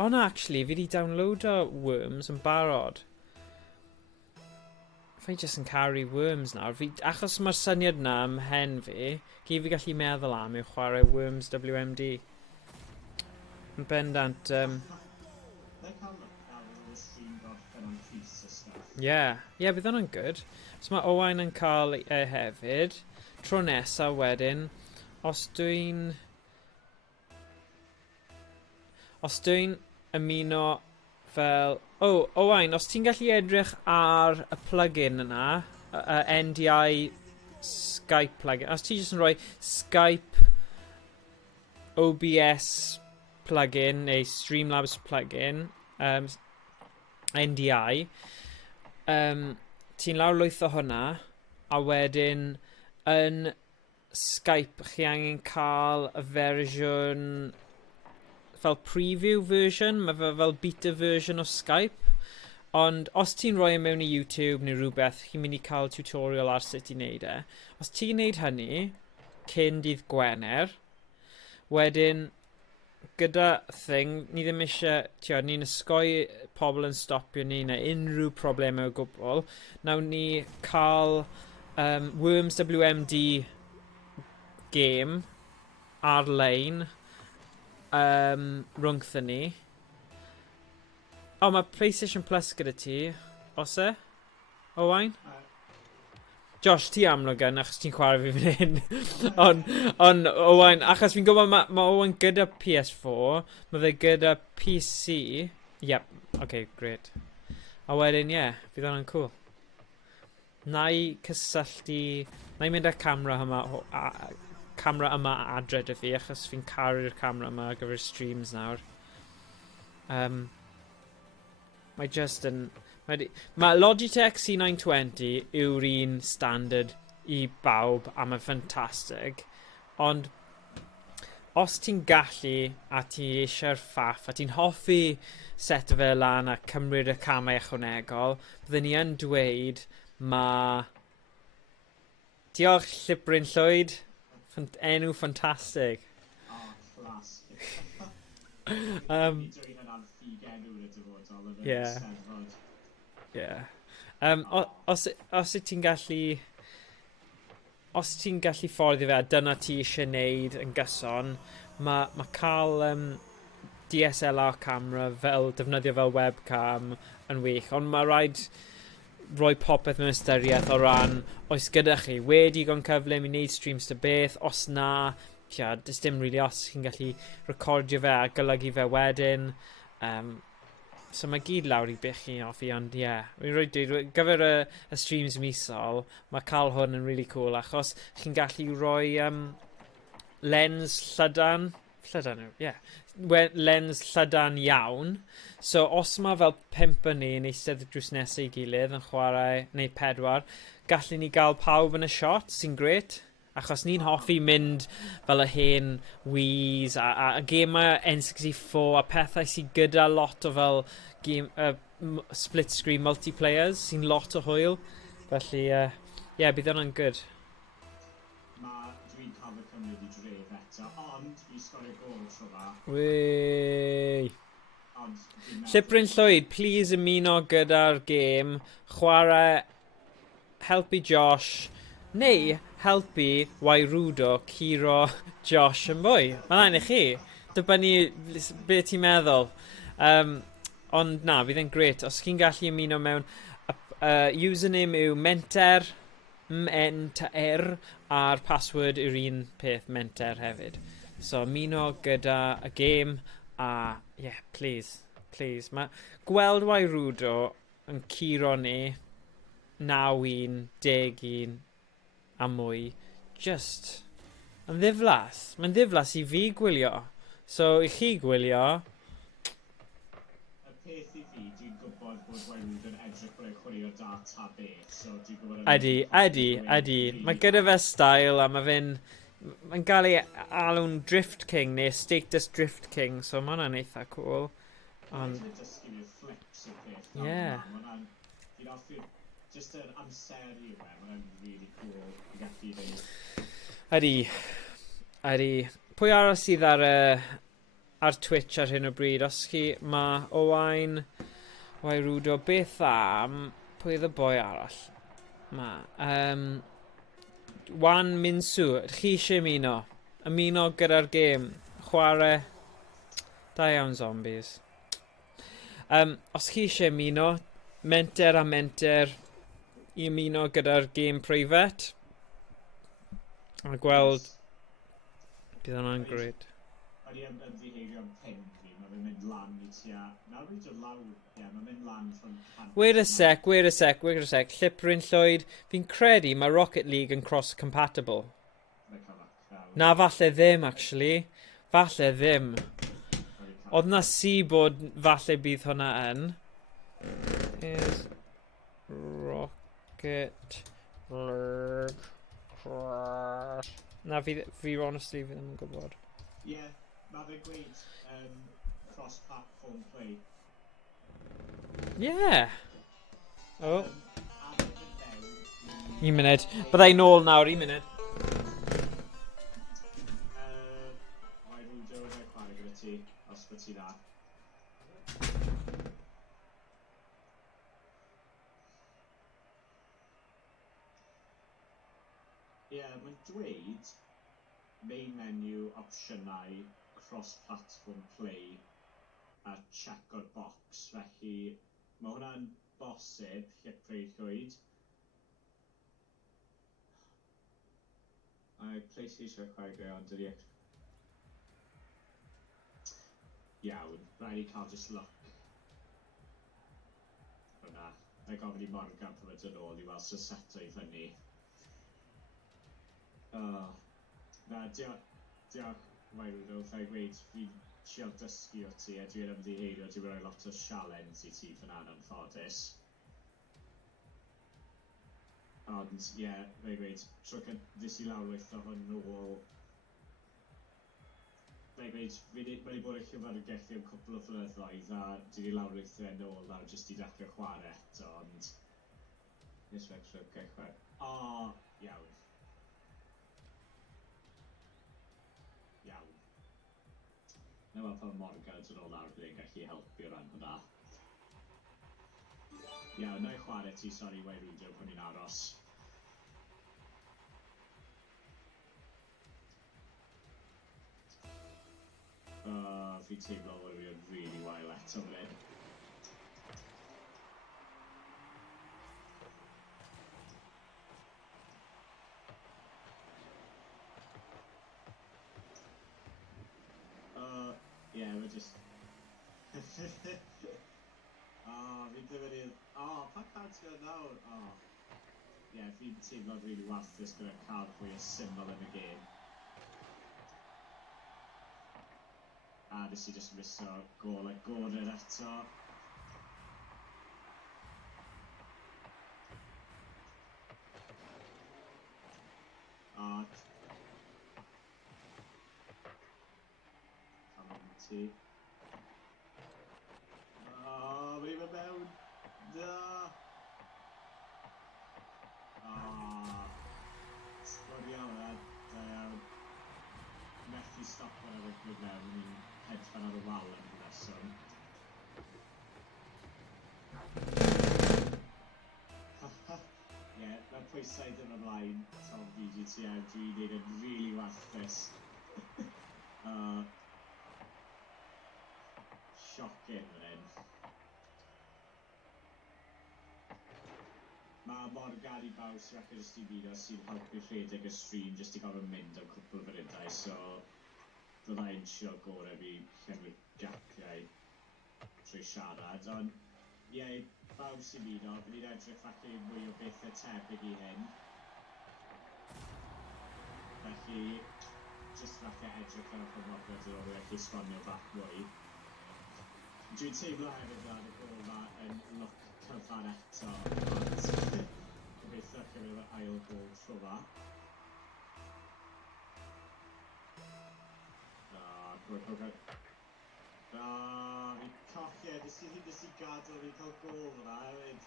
O na, actually, fi wedi downloado Worms yn barod. Fi jyst yn caru Worms nawr. Achos mae'r syniad na ym mhen fi, fi gallu meddwl am yw chwarae Worms WMD. Yn bendant... Ie, bydd hwnna'n good. So mae Owain yn cael hefyd. Tro nesa wedyn, os dwi'n ymuno fel... Owain, os ti'n gallu edrych ar y plugin yna, y NDI Skype plugin, os ti jyst yn rhoi Skype OBS plugin neu Streamlabs plugin, NDI, ti'n lawrlwytho hwnna, a wedyn yn Skype chi angen cael y fersiwn fel preview version, mae fel beta version o Skype, ond os ti'n rhoi mewn i YouTube neu rhywbeth, chi'n mynd i cael tutorial ar sut i wneud e. Os ti'n wneud hynny, cyn dydd Gwener, wedyn, gyda thing, ni ddim eisiau, ni'n ysgoi pobl yn stopio ni na unrhyw problemau o gwbl. Nawn ni cael Worms WMD game arlein rhwngtho ni. O, mae PlayStation Plus gyda ti, os e? Owain? Josh, ti amlwg yn, achos ti'n chwarae fi fan hyn. Ond, Owain, achos fi'n gwybod mae Owain gyda PS4, mae fe gyda PC. Yep, okay, great. A wedyn, fydd hwnna'n cool. Na i cysylltu, na i mynd â'r camera yma adre dy fi, achos fi'n caru'r camera yma ar gyfer streams nawr. Mae just yn... Mae Logitech C920 yw'r un standard i bawb a mae'n ffantastig. Ond os ti'n gallu a ti eisiau'r ffaff a ti'n hoffi set fe lan a cymryd y camau ychwanegol, byddwn ni yn dweud mae... Diolch Llibryn Llwyd. Enw ffantastig. Os ti'n gallu... Os ti'n gallu fforddio fe a dyna ti eisiau wneud yn gyson, mae cael DSLR camera defnyddio fel webcam yn wych, ond mae rhaid rhoi popeth mewn ystyriaeth o ran oes gyda chi wedi gon cyfle i wneud streams to beth, os na, dys dim really os chi'n gallu recordio fe a golygu fe wedyn. So mae gyd lawr i bych chi offi, ond fi'n rhoi dweud, gyfer y streams misol, mae cael hwn yn really cool, achos chi'n gallu rhoi lens llydan, lens llydan iawn. So os mae fel 5 o ni yn eistedd drws nesau i gilydd yn chwarae, neu 4, gallwn ni gael pawb yn y shot, sy'n gret. Achos ni'n hoffi mynd fel y hen Wii's a gemau N64 a pethau sy'n gyda lot o fel split screen multiplayers sy'n lot o hwyl. Felly, bydd hwnna'n good. Dwi'n cael y cymryd i dref eto, ond fi sgorio gol tro fa. Wei. Llybryn Llwyd, please ymuno gyda'r gêm, chwarae, helpu Josh, neu helpu Wairudo curo Josh yn fwy. Mae'n i chi. Dibynnu beth ti'n meddwl. Ond na, bydd e'n gret. Os chi'n gallu ymuno mewn, username yw menter, menter, a'r password yw'r un peth menter hefyd. So ymuno gyda y gêm, a please. Gweld Wairudo yn curo ni 9-1, 10-1 a mwy, just yn ddiflas. Mae'n ddiflas i fi gwylio. So i chi gwylio, y peth i fi, dwi'n gwybod bod Wairudo yn edrych bod e'n chwarae o da ta beth, so dwi'n gwybod... Ydy. Mae gyda fe style a mae'n gael ei alw'n Drift King neu Status Drift King, so mae hwnna'n eitha cool. Ond... Mae'n dysgu fi flips y peth. Fi'n offi just yr amseru yw mae'n really cool i gallu dweud. Ydy. Pwy arall sydd ar Twitch ar hyn o bryd? Os chi, mae Owain, Wairudo, beth am... Pwy oedd y boi arall? Wan Minsu, chi eisiau ymuno? Ymuno gyda'r gêm. Chwarae. Da iawn zombies. Os chi eisiau ymuno, menter a menter i ymuno gyda'r gêm preifat. A gweld... Bydd hwnna'n gred. O'n i yn ymddiheurio am pen fi, mae fe'n mynd lan i tua... Nawr fi'n dod lawr, mae'n mynd lan from... Wait a sec. Llybryn Llwyd, fi'n credu mae Rocket League yn cross-compatible. Na, falle ddim, actually. Falle ddim. Oedd na bod falle bydd hwnna yn. Is Rocket League cross... Na, fi honestly fi ddim yn gwybod. Mae fe'n gweud cross-platform play. Oh. 1 munud. Byddai nôl nawr, 1 munud. Wairudo, mae'n chwarae gyda ti, os bod ti dda. Mae'n dweud main menu opsiynau cross-platform play a check o'r box, felly mae hwnna'n bosib, Llybryn Llwyd. PlayStation chwarae gyda ond ydy. Iawn, rhaid i cael just look. Hwna, mae gofyn i Morgan pan mae'n dod ôl i weld sy'n seto i fyny. Na, diolch, Wairudo, ffa'i gweud, fi'n siol dysgu o ti, a dwi'n ymddiheurio, dwi'n rhoi lot o sialens i ti fyna'n anffodus. Ond, ffa'i gweud, dys i lawrwyth o hwn ôl. Ffa'i gweud, mae'n bod eich llyfrgell am cwpl o flynyddoedd, a dwi'n i lawrwyth yn ôl nawr jyst i dechrau chwarae eto, ond... Nes fe'n trwy'n chwarae. Iawn. Na fel pan Morgan yn ôl nawr bydd e'n gallu helpu o ran hwnna. Na i chwarae ti, sori, Wairudo, pan ni'n aros. Fi teimlo fod fi'n really wael eto fan hyn. just... Fi'n dyfynu... pa cards gyda nawr? Fi'n teimlo'n really warthus gyda card fwy o syml yn y game. Nes i just miso gol agored eto. Ti. Mae'n i mewn. Da. Sgwriel da iawn. Methu stop ar y rygbi mewn. Ni'n hedfan ar y wal yn y reswm. Mae'r pwysau dyn ymlaen. Tom VGTM, dwi'n neud yn really warthus. Shocking fan hyn. Mae Morgan I baws ac jyst I Ymuno sy'n helpu rhedeg y stream jyst I gofyn mynd am cwpl o funudau, so byddai'n siŵr gorau fi llenwi'r gapiau trwy siarad, ond baws I Ymuno, fydd ni'n edrych falle mwy o bethau tebyg I hyn. Felly, jyst falle edrych ar y Morgan yn ôl wedi esbonio bach mwy. Dwi'n teimlo hefyd gan y gol yma yn look cyfan eto, ond gobeithio cymryd efo'r ail gol tro fa. Fi'n cochio, nes I gadael fi'n cael gol fyna hefyd.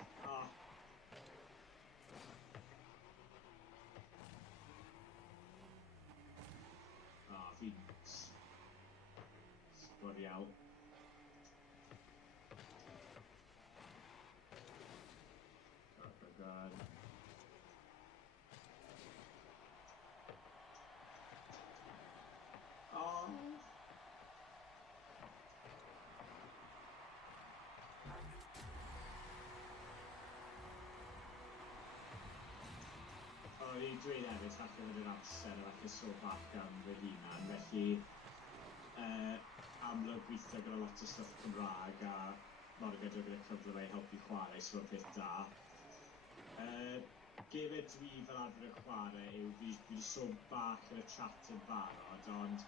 Fi'n sgwriel. Ni'n dweud hefyd, falle fod yr amser a falle so bach am fy hunan, felly amlwg gweithio gyda lot o stwff Cymraeg a Morgan dwi'n gyda cyfle fe I helpu chwarae sy'n o'r peth da. Gefyd dwi fel arfer yn chwarae yw fi wedi sôn bach yn y chat yn barod, ond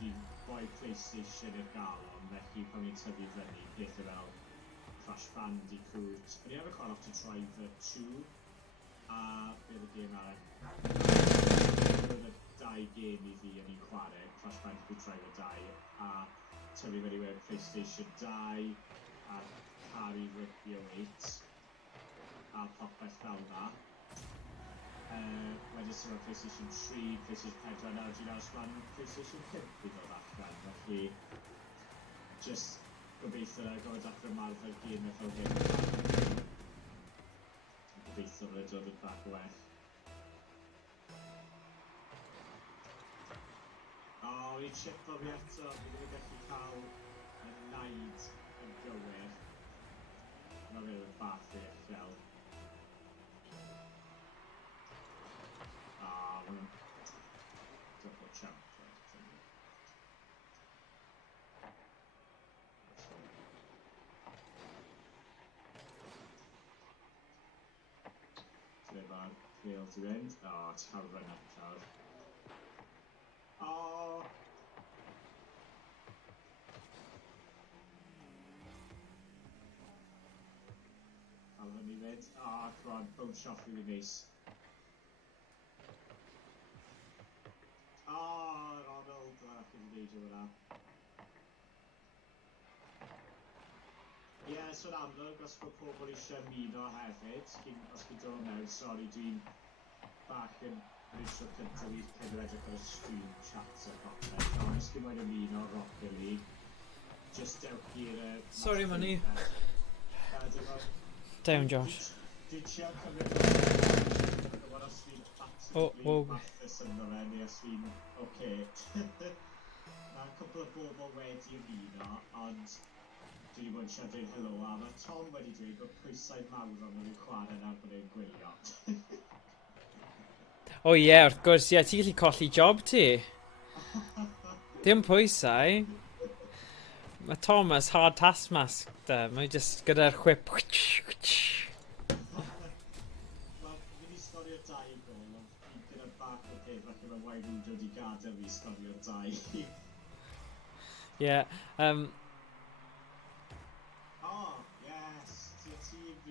fi'n boi PlayStation i'r galon, felly pan fi'n tyfu fyny pethau fel Crash Bandicoot. O'n I efo chwarae lot o Driver 2, a beth y gêm arall. Roedd y dau gêm I fi o'n i'n chwarae, Crash Bandicoot Driver 2, a tyfu fyny wedi PlayStation 2, a caru Rugby 08, a popeth fel na. Wedyn sy'n o'r PlayStation 3, PlayStation 4, nawr dwi'n aros fan PlayStation 5 I ddod allan, felly just gobeithio na gofod allan marfer gêm fel hyn. Gobeithio bod e'n dod yn bach o well. Ni'n chipo fi eto, fi ddim yn gallu cael y naid yn gywir. Mae fe'n bach fi uchel. Double champ. Lle mae'r pêl to end? Tawr yn eto. Calvin I fynd. Come on, bounce off really nice. Ronald, chi'n neud o hwnna. So'n amlwg, os bod pobl eisiau ymuno hefyd, os chi'n dod mewn, sori, dwi'n bach yn rysio cyntaf i'r cynnig edrych ar y stream chat a popeth, ond os chi'n moyn ymuno Rocket League, just dewch i'r... Sorry, Money. Down, Josh. Dwi'n siarad cymryd os fi'n absolutely warthus ynddo fe, neu os fi'n oce. Mae cwpl o bobl wedi ymuno, ond dwi wedi bod yn siarad dweud helo, a mae Tom wedi dweud bod pwysau mawr ond nhw'n chwarae nawr bod e'n gwylio. Wrth gwrs, ti'n gallu colli job ti. Dim pwysau. Mae Thomas hard taskmask da. Mae jyst gyda'r chwip. Wel, fi wedi sgorio 2 gol, ond fi gyda bach o peth falle mae Wayrudo wedi gadael fi sgorio'r 2. Yeah. Oh, yes, to TV.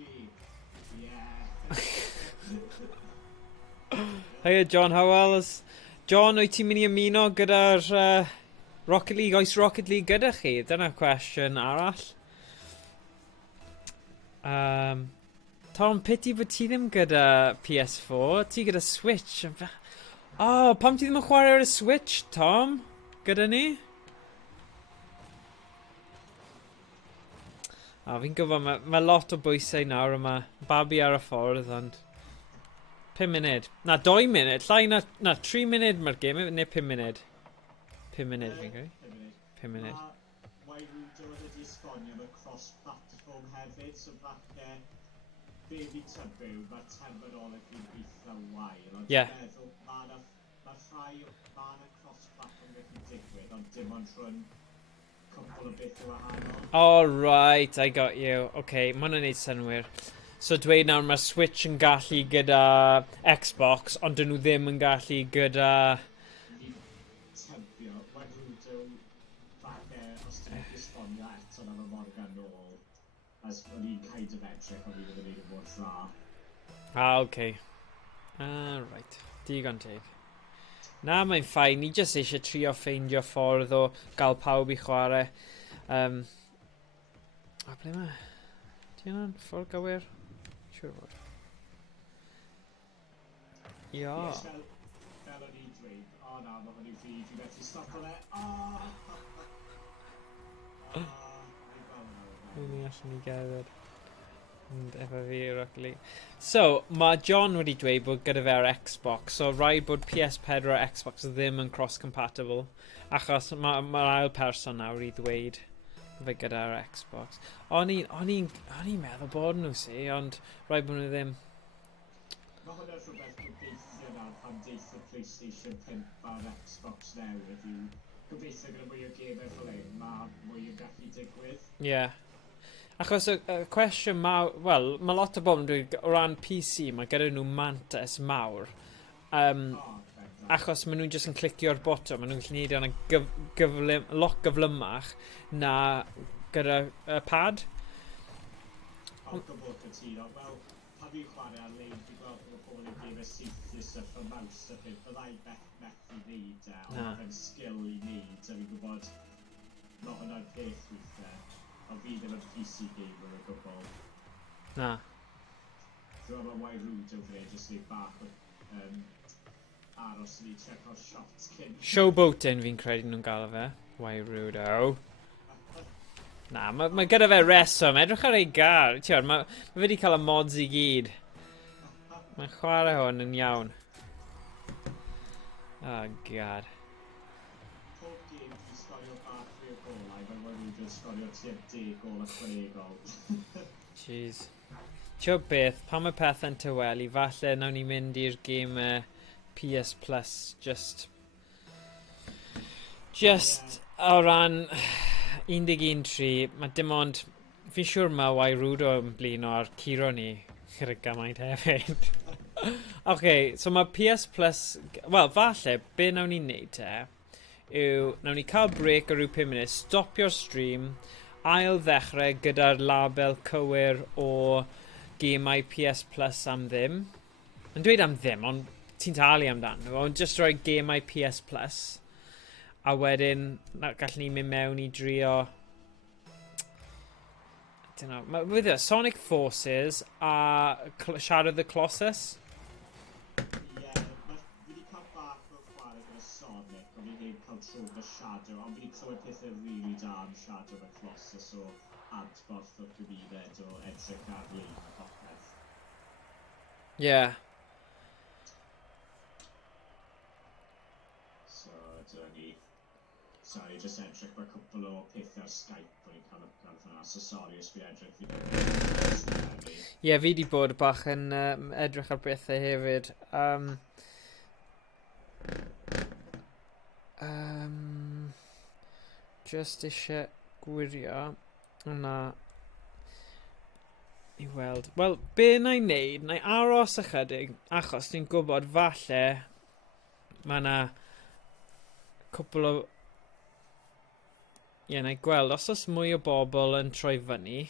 Yeah. Hiya John, how else? John, wyt ti'n mynd i ymuno gyda'r Rocket League? Oes Rocket League gyda chi? Dyna cwestiwn arall. Tom, pity bod ti ddim gyda PS4. Ti gyda Switch. Oh, pam ti ddim yn chwarae ar y Switch, Tom? Gyda ni? Fi'n gwybod, mae lot o bwysau nawr yma. Babi ar y ffordd, ond 5 munud. Na, 2 munud. Llai na 3 munud mae'r game, neu 5 munud? 5 munud, fi'n gweud. 5 munud. Mae Wayrudo wedi esbonio yn y cross-platform hefyd, so falle be fi tybyw, mae terminoleg fi'n gweithio wael. Ond Yeah. dwi'n meddwl, mae cross-platform gallu digwydd, ond dim ond rhwng cwpl o beth o wahanol. Oh, right, I got you. Okay, mae hwnna'n neud synwyr. So dweud nawr mae Switch yn gallu gyda Xbox, ond dyn nhw ddim yn gallu gyda... Ni tybio, Wayrudo, falle, os ti'n esbonio eto na mae Morgan nôl, as o'n i'n caid of edrych, ond fi ddim yn ei bod dda. Okay. Right. Digon teg. Na, mae'n ffain. Ni jyst eisiau trio ffeindio ffordd o gael pawb i chwarae. Ble mae? Di hwnna'n ffordd gywir? Siwr fod. Ia. Yes, fel o'n i'n dweud, o na, mae hwn i fi methu stop o fe. Ni allan ni gerdded. And efo fi Rocket League. So, mae John wedi dweud bod gyda fe ar Xbox. So, rhaid bod PS4 a Xbox ddim yn cross-compatible. Achos mae'r ail person nawr i ddweud fe gyda'r Xbox. O'n i'n meddwl bod nhw si, ond rhaid bod nhw ddim. Mae hwnna'n rhywbeth gobeithio nawr pan deith y PlayStation 5 a'r Xbox newydd yw gobeithio gyda mwy o gemau fel ein, mae mwy o gallu digwydd. Yeah. Achos y cwestiwn mawr, wel, mae lot o bobl yn dweud o ran PC, mae gyda nhw mantis mawr. Achos maen nhw'n jyst yn clicio'r botwm, maen nhw'n gallu neud yna lot gyflymach na gyda pad. Ond gwybod cytuno, wel, pan fi'n chwarae arlein, fi'n gweld bod pobl yn gemau sythus a fy maws a peth, byddai methu neud e, ond fe'n sgil i neud, a fi'n gwybod mae hwnna'n peth weithiau. Ond fi ddim yn PC gamer o gwbl. Na. Dwi'n meddwl mae Wayrudo fe, jyst ei bach o aros yn ei check o'r shots cyn. Showboating fi'n credu nhw'n gael fe. Wayrudo. Na, mae gyda fe reswm. Edrych ar ei gar. Tiwr, mae fe wedi cael y mods i gyd. Mae'n chwarae hwn yn iawn. Oh, god. Pob game fi sgorio bach fi o golau, mae Wayrudo sgorio tua 10 gol ychwanegol. Jeez. Tio beth, pan mae pethau'n tywelu, falle nawn ni mynd i'r game PS Plus, just o ran 11.3, mae dim ond, fi'n siŵr mae Wayrudo yn blino ar curo ni gyda gymaint hefyd. Okay, so mae PS Plus, wel, falle, be nawn ni'n neud te, yw, nawn ni cael break o rhyw 5 munud, stopio'r stream, ail ddechrau gyda'r label cywir o gemau PS Plus am ddim. Yn dweud am ddim, ond ti'n talu amdano nhw, ond just rhoi gemau PS Plus. A wedyn, gallwn ni mynd mewn i drio... I don't know, with it, Sonic Forces a Shadow of the Colossus. Ie, fi wedi cael bach o chwarae gyda Sonic, ond fi heb cael tro gyda Shadow, ond fi wedi clywed pethau really da am Shadow of the Colossus o adborth o'r gymuned o edrych ar League a popeth. Yeah. So, dyna ni. Sorry, jyst edrych mae cwpl o pethau ar Skype bod ni'n cael up gan fyna, so sorry os fi edrych fi ddim. Ie, fi di bod bach yn edrych ar bethau hefyd. Just eisiau gwirio. Hwna i weld. Wel, be na i wneud? Na i aros ychydig, achos dwi'n gwybod falle mae yna cwpl o... Ie, na i gweld, os oes mwy o bobl yn troi fyny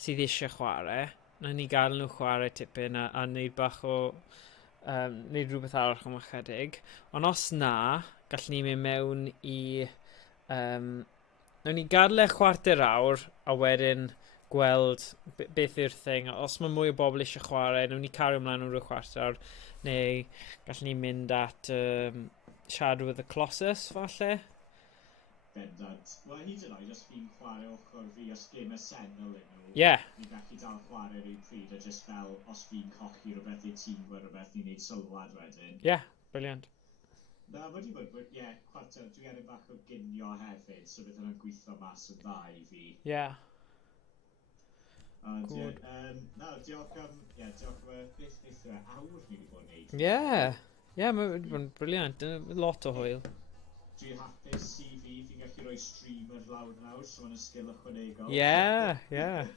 sydd eisiau chwarae, na ni gael nhw chwarae tipyn a wneud bach o... wneud rhywbeth arall am ychydig. Ond os na, gallwn ni mynd mewn i... Nawn ni gadael e chwarter awr a wedyn gweld beth yw'r thing. Os mae mwy o bobl eisiau chwarae, nawn ni cario ymlaen am ryw chwarter awr, neu gallwn ni mynd at Shadow of the Colossus, falle. Bendant. Wel, hyd yn oed, os fi'n chwarae ochr fi, os gym y senol yn nhw, Yeah. fi'n gallu dal chwarae rhyw pryd, a just fel, os fi'n cochi rhywbeth i'r tîm gwe rhywbeth, ni'n neud sylwad wedyn. Yeah, brilliant. Na, wedi bod, ie, chwarter, dwi erin bach o ginio hefyd, so bydd hwnna'n gweithio mas yn dda i fi. Yeah. Ond, ie, Good. diolch am, diolch am beth yw awr ni wedi bod yn neud. Yeah. Yeah, mae wedi bod yn brilliant. Lot o hwyl. Dwi'n hapus CV, fi'n gallu rhoi streamer lawr nawr, so mae'n sgil ychwanegol. Yeah, yeah.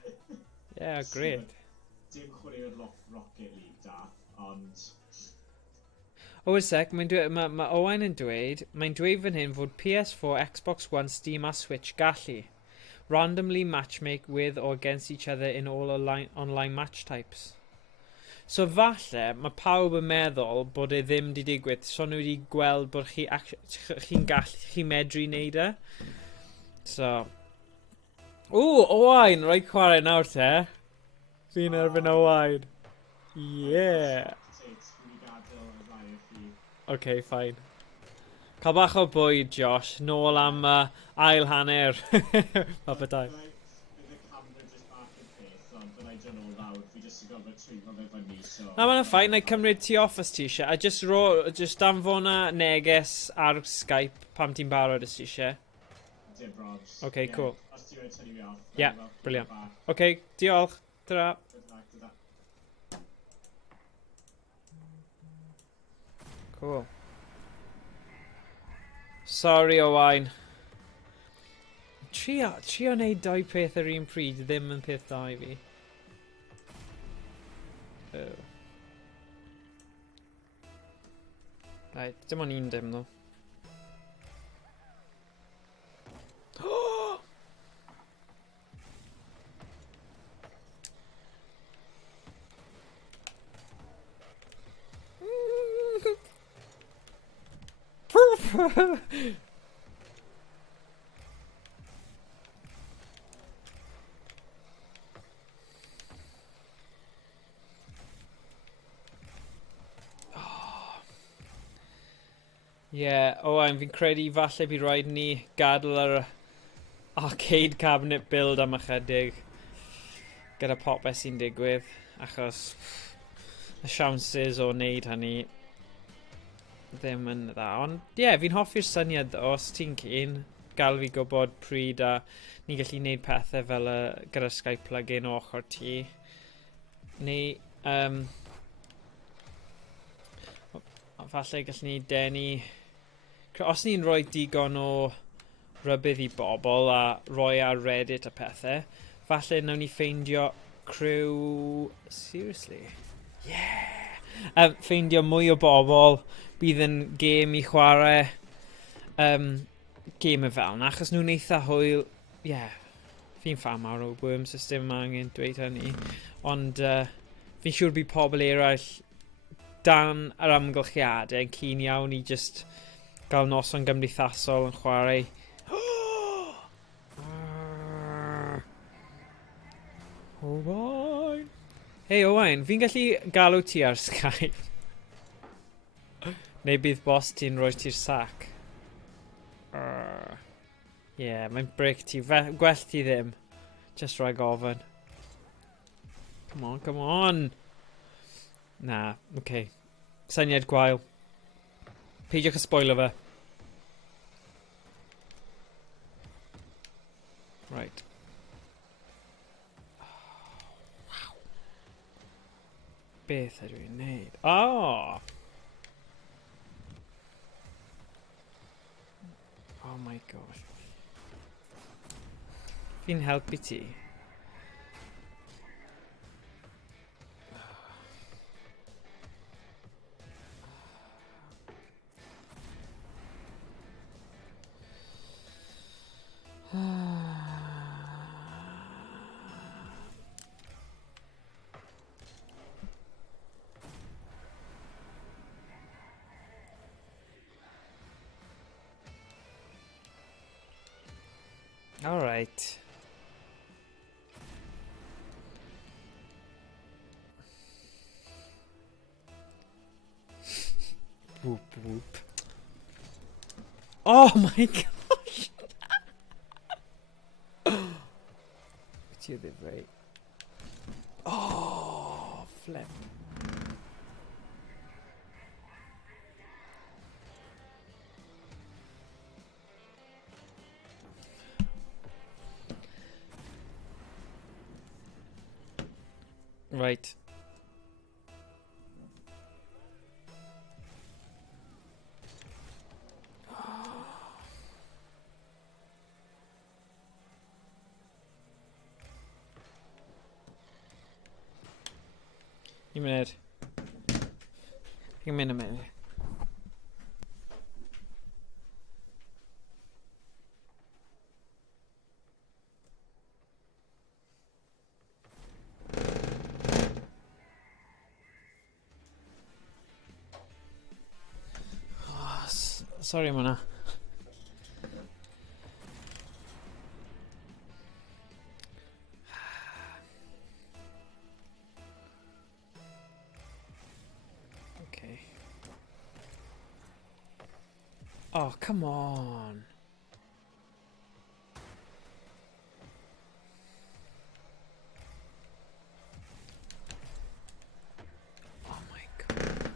Yeah, great. Dim chwarae'r Rocket League da, ond... O, wait a sec, mae Owain yn dweud, mae'n dweud fan hyn fod PS4, Xbox One, Steam a Switch gallu randomly matchmake with or against each other in all online match types. So falle, mae pawb yn meddwl bod e ddim wedi digwydd, so nhw wedi gweld bod chi'n medru wneud e. So... Owain, rhaid chwarae nawr te. Fi'n erbyn Owain. Yeah. Okay, fine. Cael bach o bwyd, Josh. Nôl am ail hanner. Papa time. Na, mae'n ffain. Na i cymryd ti off os ti eisiau. A just danfona neges ar Skype pam ti'n barod os ti eisiau. Okay, cool. Yeah, brilliant. Okay, diolch. Ta-ra. Cool. Sorry, Owain. Trio wneud dau peth yr un pryd, ddim yn peth da i fi. Oh. Right, dim ond un dim, though. Yeah, Owain, fi'n credu falle bydd rhaid ni gadael yr arcade cabinet build am ychydig gyda popeth sy'n digwydd, achos y siawnsys o wneud hynny ddim yn dda. Ond ie, fi'n hoffi'r syniad os ti'n keen, gael fi gwybod pryd a ni'n gallu gwneud pethau fel gyda Skype plug-in o ochr ti. Neu, falle gallwn ni denu... Os ni'n rhoi digon o rybydd i bobl a rhoi ar Reddit a pethau, falle nawn ni ffeindio crew... Seriously? Yeah! Ffeindio mwy o bobl, bydd yn gêm i chwarae gêm y fel na, achos nhw'n eitha hwyl. Yeah, fi'n fan mawr o worm system angen dweud hynny. Ond fi'n siŵr bydd pobl eraill dan yr amgylchiadau yn keen iawn i just gael noson gymdeithasol yn chwarae. Owain! Hei Owain, fi'n gallu galw ti ar Skype. Neu bydd boss ti'n rhoi ti'r sac. Yeah, mae'n bric ti. Gwell ti ddim. Just rhoi gofyn. Come on, come on! Na, okay. Syniad gwael. Peidiwch y spoiler fe. Right. Wow. Beth ydw i'n neud? Oh! Oh my gosh. Fi'n helpu ti. All right. Whoop whoop. Oh my gosh. What's your right? Oh, flip. Right. Un munud. Un minute. Oh, sorry, Mona. Okay. Oh, come on. Oh my god.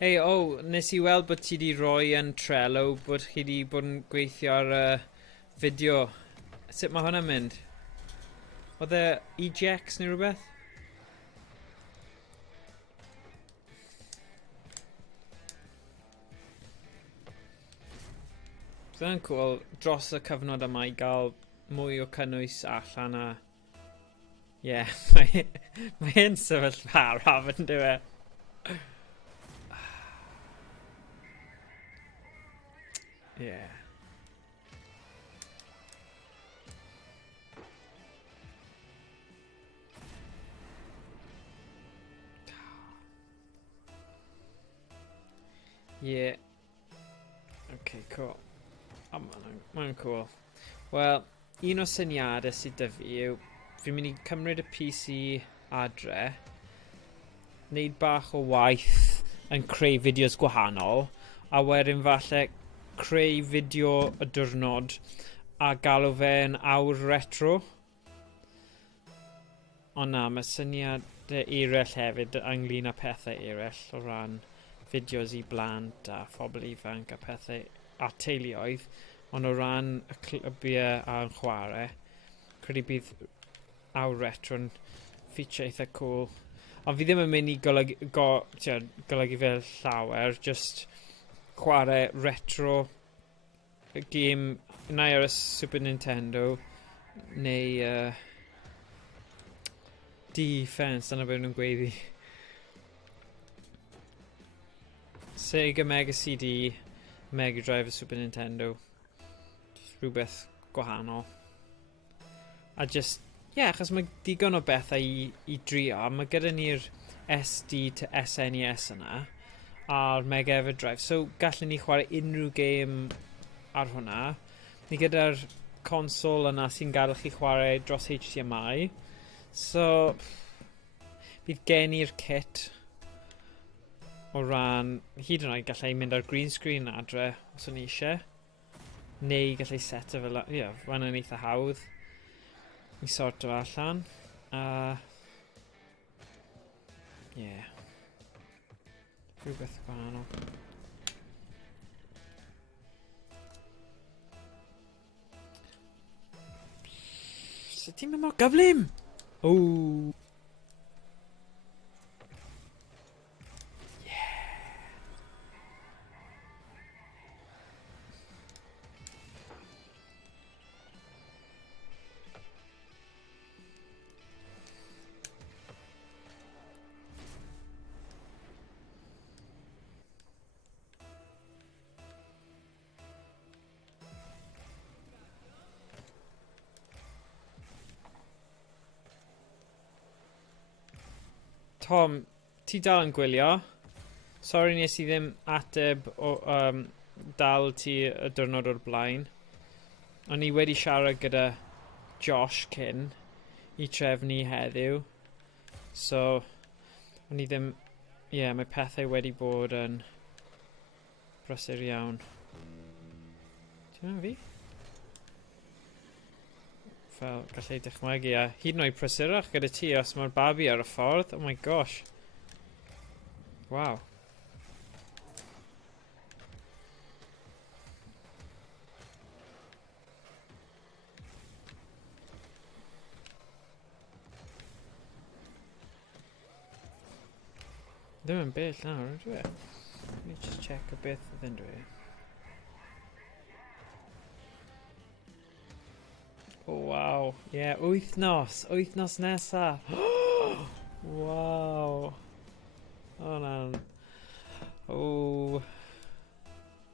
Hey, nes I weld bod ti di roi yn Trello bod chi di bod yn gweithio ar fideo. Sut mae hwnna'n mynd? Oedd e EGX neu rhywbeth? Byddai'n cool dros y cyfnod yma i gael mwy o cynnwys allan a... Ie, mae'n sefyllfa araf yn dyw e. Ie. Ie. Okay, cool. Oh, mae'n cool. Wel, un o syniadau sydd 'da fi yw fi'n mynd i cymryd y PC adre, wneud bach o waith yn creu fideos gwahanol, a wedyn falle creu fideo y diwrnod a galw fe'n awr retro. Ond na, mae syniadau eraill hefyd ynglyn â pethau eraill o ran fideos i blant a phobl ifanc a pethau a teuluoedd, ond o ran y clybiau a'n chwarae, credu bydd awr retro'n feature eitha cool. Ond fi ddim yn mynd i golygu fel llawer, just chwarae retro y gêm neu ar y Super Nintendo neu Defense, dyna beth nhw'n gweiddi. Sega Mega CD, Mega Drive a Super Nintendo. Just rhywbeth gwahanol. A just, achos mae digon o bethau i drio. Mae gyda ni'r SD to SNES yna a'r Mega Everdrive. So gallwn ni chwarae unrhyw gêm ar hwnna. Ni gyda'r console yna sy'n gadael chi chwarae dros HDMI. So bydd gen i'r kit o ran hyd yn oed gallai mynd ar green screen adre os o'n i eisiau. neu gallai set o fel... Ie, fan yn eitha hawdd i sort o allan. Ie. Rhywbeth gwahanol. Sut ti'n mynd mor gyflym? Ww. Tom, ti dal yn gwylio? Sori nes i ddim ateb o dal ti y diwrnod o'r blaen. O'n i wedi siarad gyda Josh cyn i trefnu heddiw. So, o'n i ddim... Ie, mae pethau wedi bod yn brysur iawn. Ti'n meddwl fi? Fel, gallai dychmygu a hyd yn oed prysurach gyda ti os mae'r babi ar y ffordd. Oh my gosh. Wow. Ddim yn bell nawr, ydw i? Let me just check a beth ydyn dwi. Oh, wow. Yeah, wythnos nesa. Wow. Oh, na. Oh.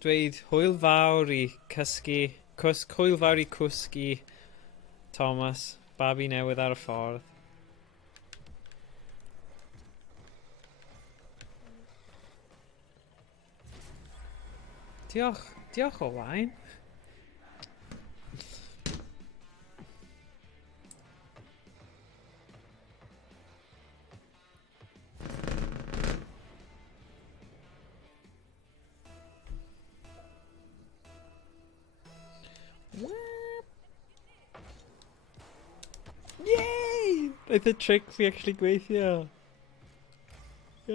Dweud hwyl fawr i cysgu. Hwyl fawr i cwsgu Thomas. Babi newydd ar y ffordd. Diolch o wain. Yay! Roedd y trick fi actually gweithio. Dwi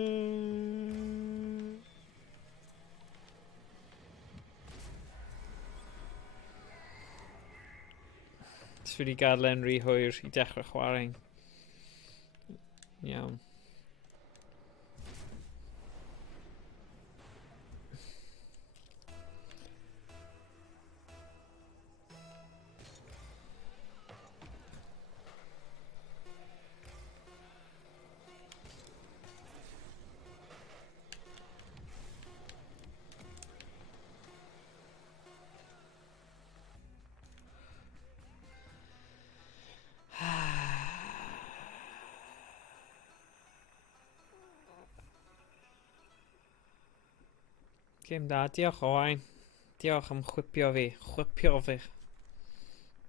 wedi gadlen rhy hwyr i dechrau chwarae. Iawn. Gêm da, diolch Owain. Diolch am chwipio fi. Chwipio fi.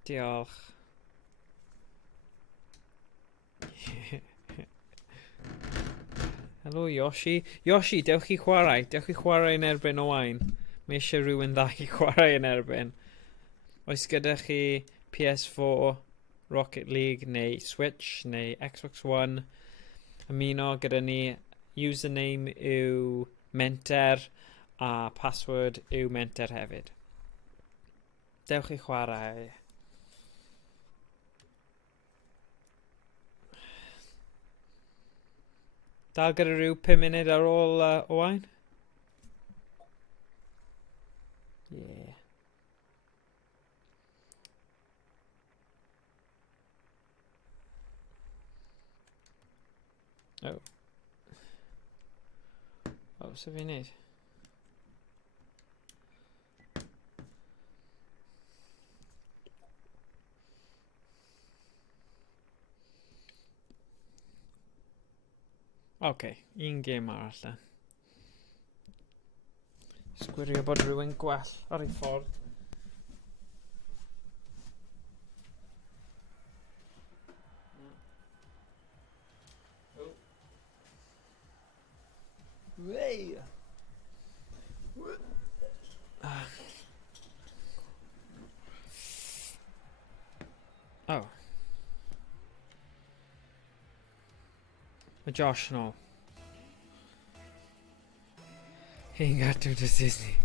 Diolch. Helo Yoshi. Yoshi, dewch i chwarae. Dewch i chwarae yn erbyn Owain. Mae eisiau rhywun dda i chwarae yn erbyn. Oes gyda chi PS4, Rocket League neu Switch neu Xbox One. Ymuno gyda ni. Username yw menter. A password yw menter hefyd. Dewch i chwarae. Dal gyda rhyw 5 munud ar ôl Owain? Yeah. Oh. Oh, so fi'n neud? Okay, un gêm arall then. Sgwirio bod rhywun gwell ar ei ffordd. Wey! Mae Josh yn ôl. Hi'n gadw dy Disney.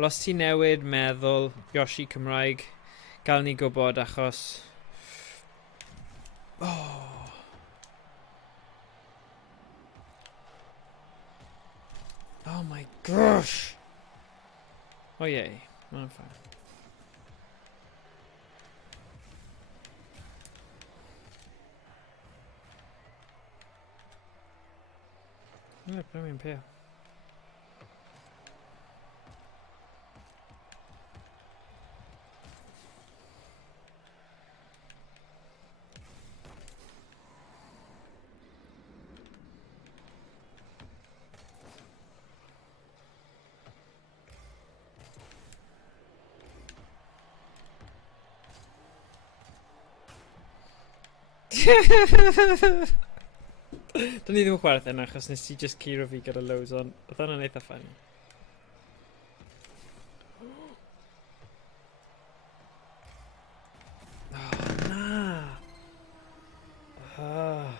Wel, os ti newid meddwl Yoshi Cymraeg, gael ni gwybod achos... Oh my gosh! O ie, mae'n ffain. Ie, bremi'n peo. Do'n i ddim yn chwarae yna achos nes ti just curo fi gyda loads on. Oedd hwnna'n eitha funny. Oh, na! Oh.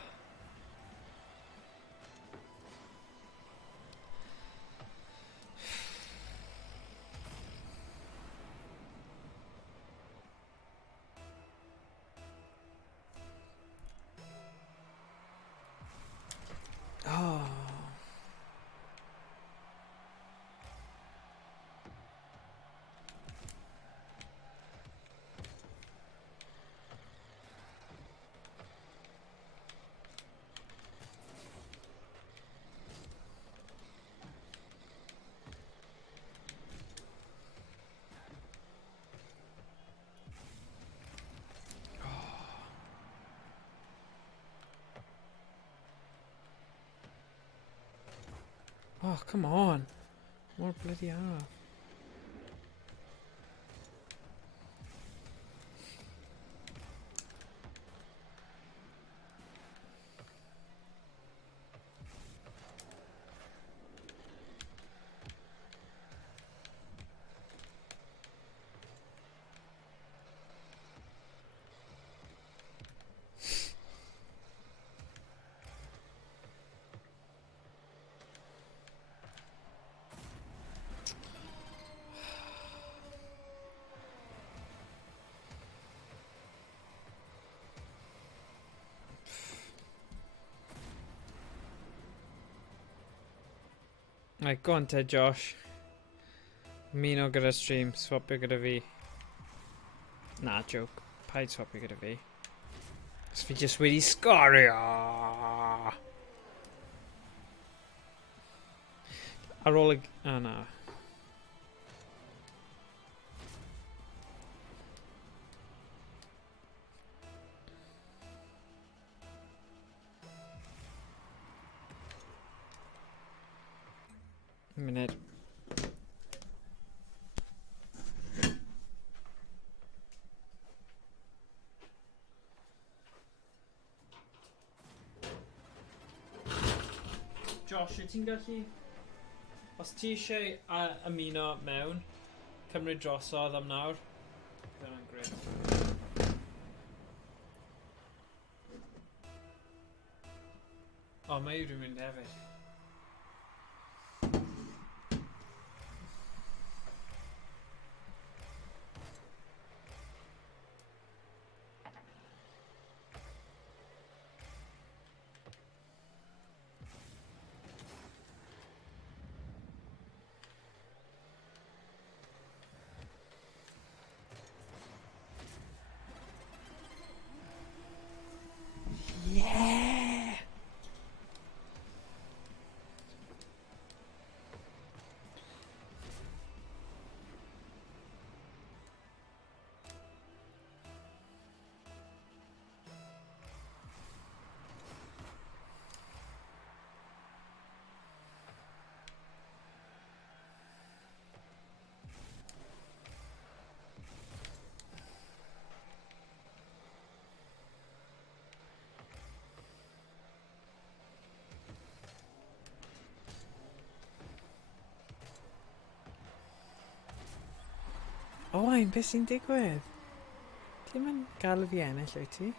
Oh, come on. More bloody hell. Right, go on te, Josh. Ymuno gyda stream, swapio gyda fi. Na, joke. Paid swapio gyda fi. Os fi just wedi sgorio! Ar ôl y... Oh, na. Munud. Josh, wyt ti'n gallu... Os ti eisiau ymuno mewn, cymryd drosodd am nawr. Dyna'n gret. O, mae yw dwi'n mynd hefyd. Yeah! Owain, beth sy'n digwydd? Ddim yn gael fi ennill wyt ti?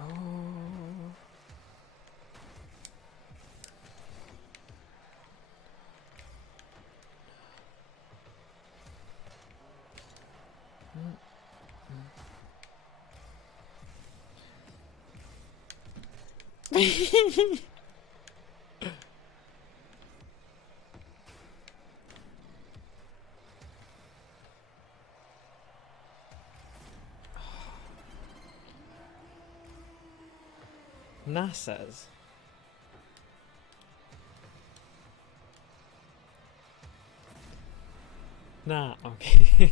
Oh. NASA's. Na, okay.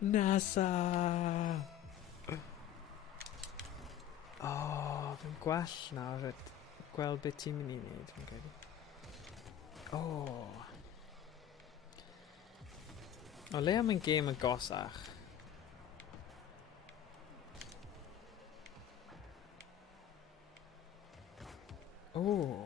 NASA. Oh, fi'n gwell nawr. Gweld beth ti'n mynd I wneud, fi'n credu. Oh. O le am yn gêm agosach. Oh.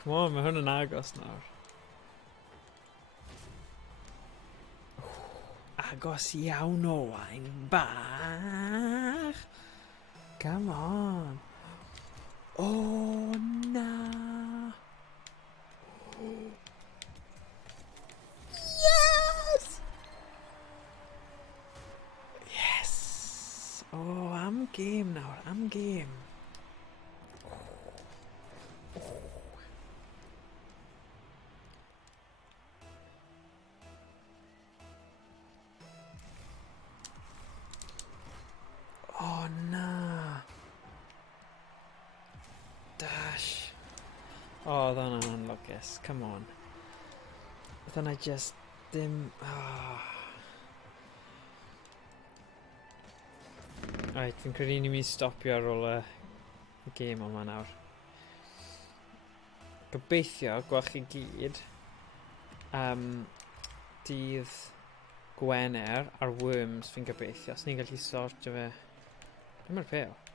Come on, mae hwn yn agos nawr. Agos iawn o wain bach. Come on. Oh, na. Yes! Yes! Oh, am game nawr, am game. Oh, na. Dash. Oh, oedd hwnna'n anlwcus. Come on. Oedd hwnna just dim... Oh. Right, fi'n credu ni'n mynd I stopio ar ôl y gêm yma nawr. Gobeithio, gwelwch chi gyd, dydd Gwener ar Worms fi'n gobeithio. Os ni'n gallu sortio fe... Dyma'r peth.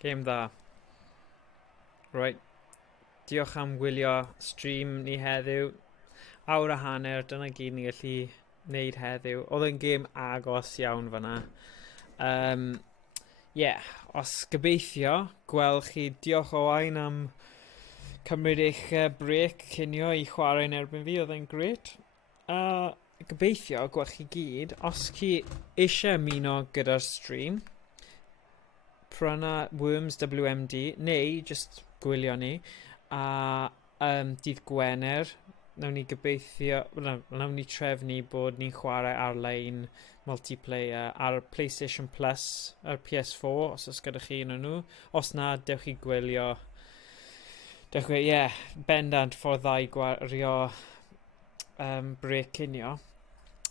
Game dda. Right. Diolch am wylio stream ni heddiw. Awr a hanner, dyna gyd ni gallu wneud heddiw. Oedd yn gêm agos iawn fanna. Yeah, os gobeithio, gweld chi, diolch o wain am cymryd eich break cinio I chwarae yn erbyn fi, oedd e'n gret. Gobeithio, gweld chi gyd, os chi eisiau ymuno gyda'r stream, pryna Worms WMD, neu just gwylio ni, a dydd Gwener, nawn ni gobeithio, nawn ni trefnu bod ni'n chwarae arlein multiplayer ar PlayStation Plus, ar PS4, os oes gyda chi un o'n nhw. Os na, dewch I gwylio. Dewch chi, bendant ffordd dda I gwario break cinio.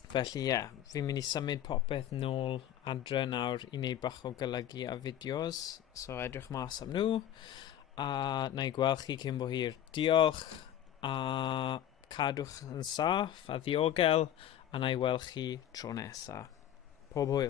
Felly, fi'n mynd I symud popeth nôl adre nawr I wneud bach o golygu a fideos. So, edrych mas am nhw. A na I gweld chi cyn bo hir. Diolch a cadwch yn saff a ddiogel. A na I weld chi tro nesa. Pob hwyl.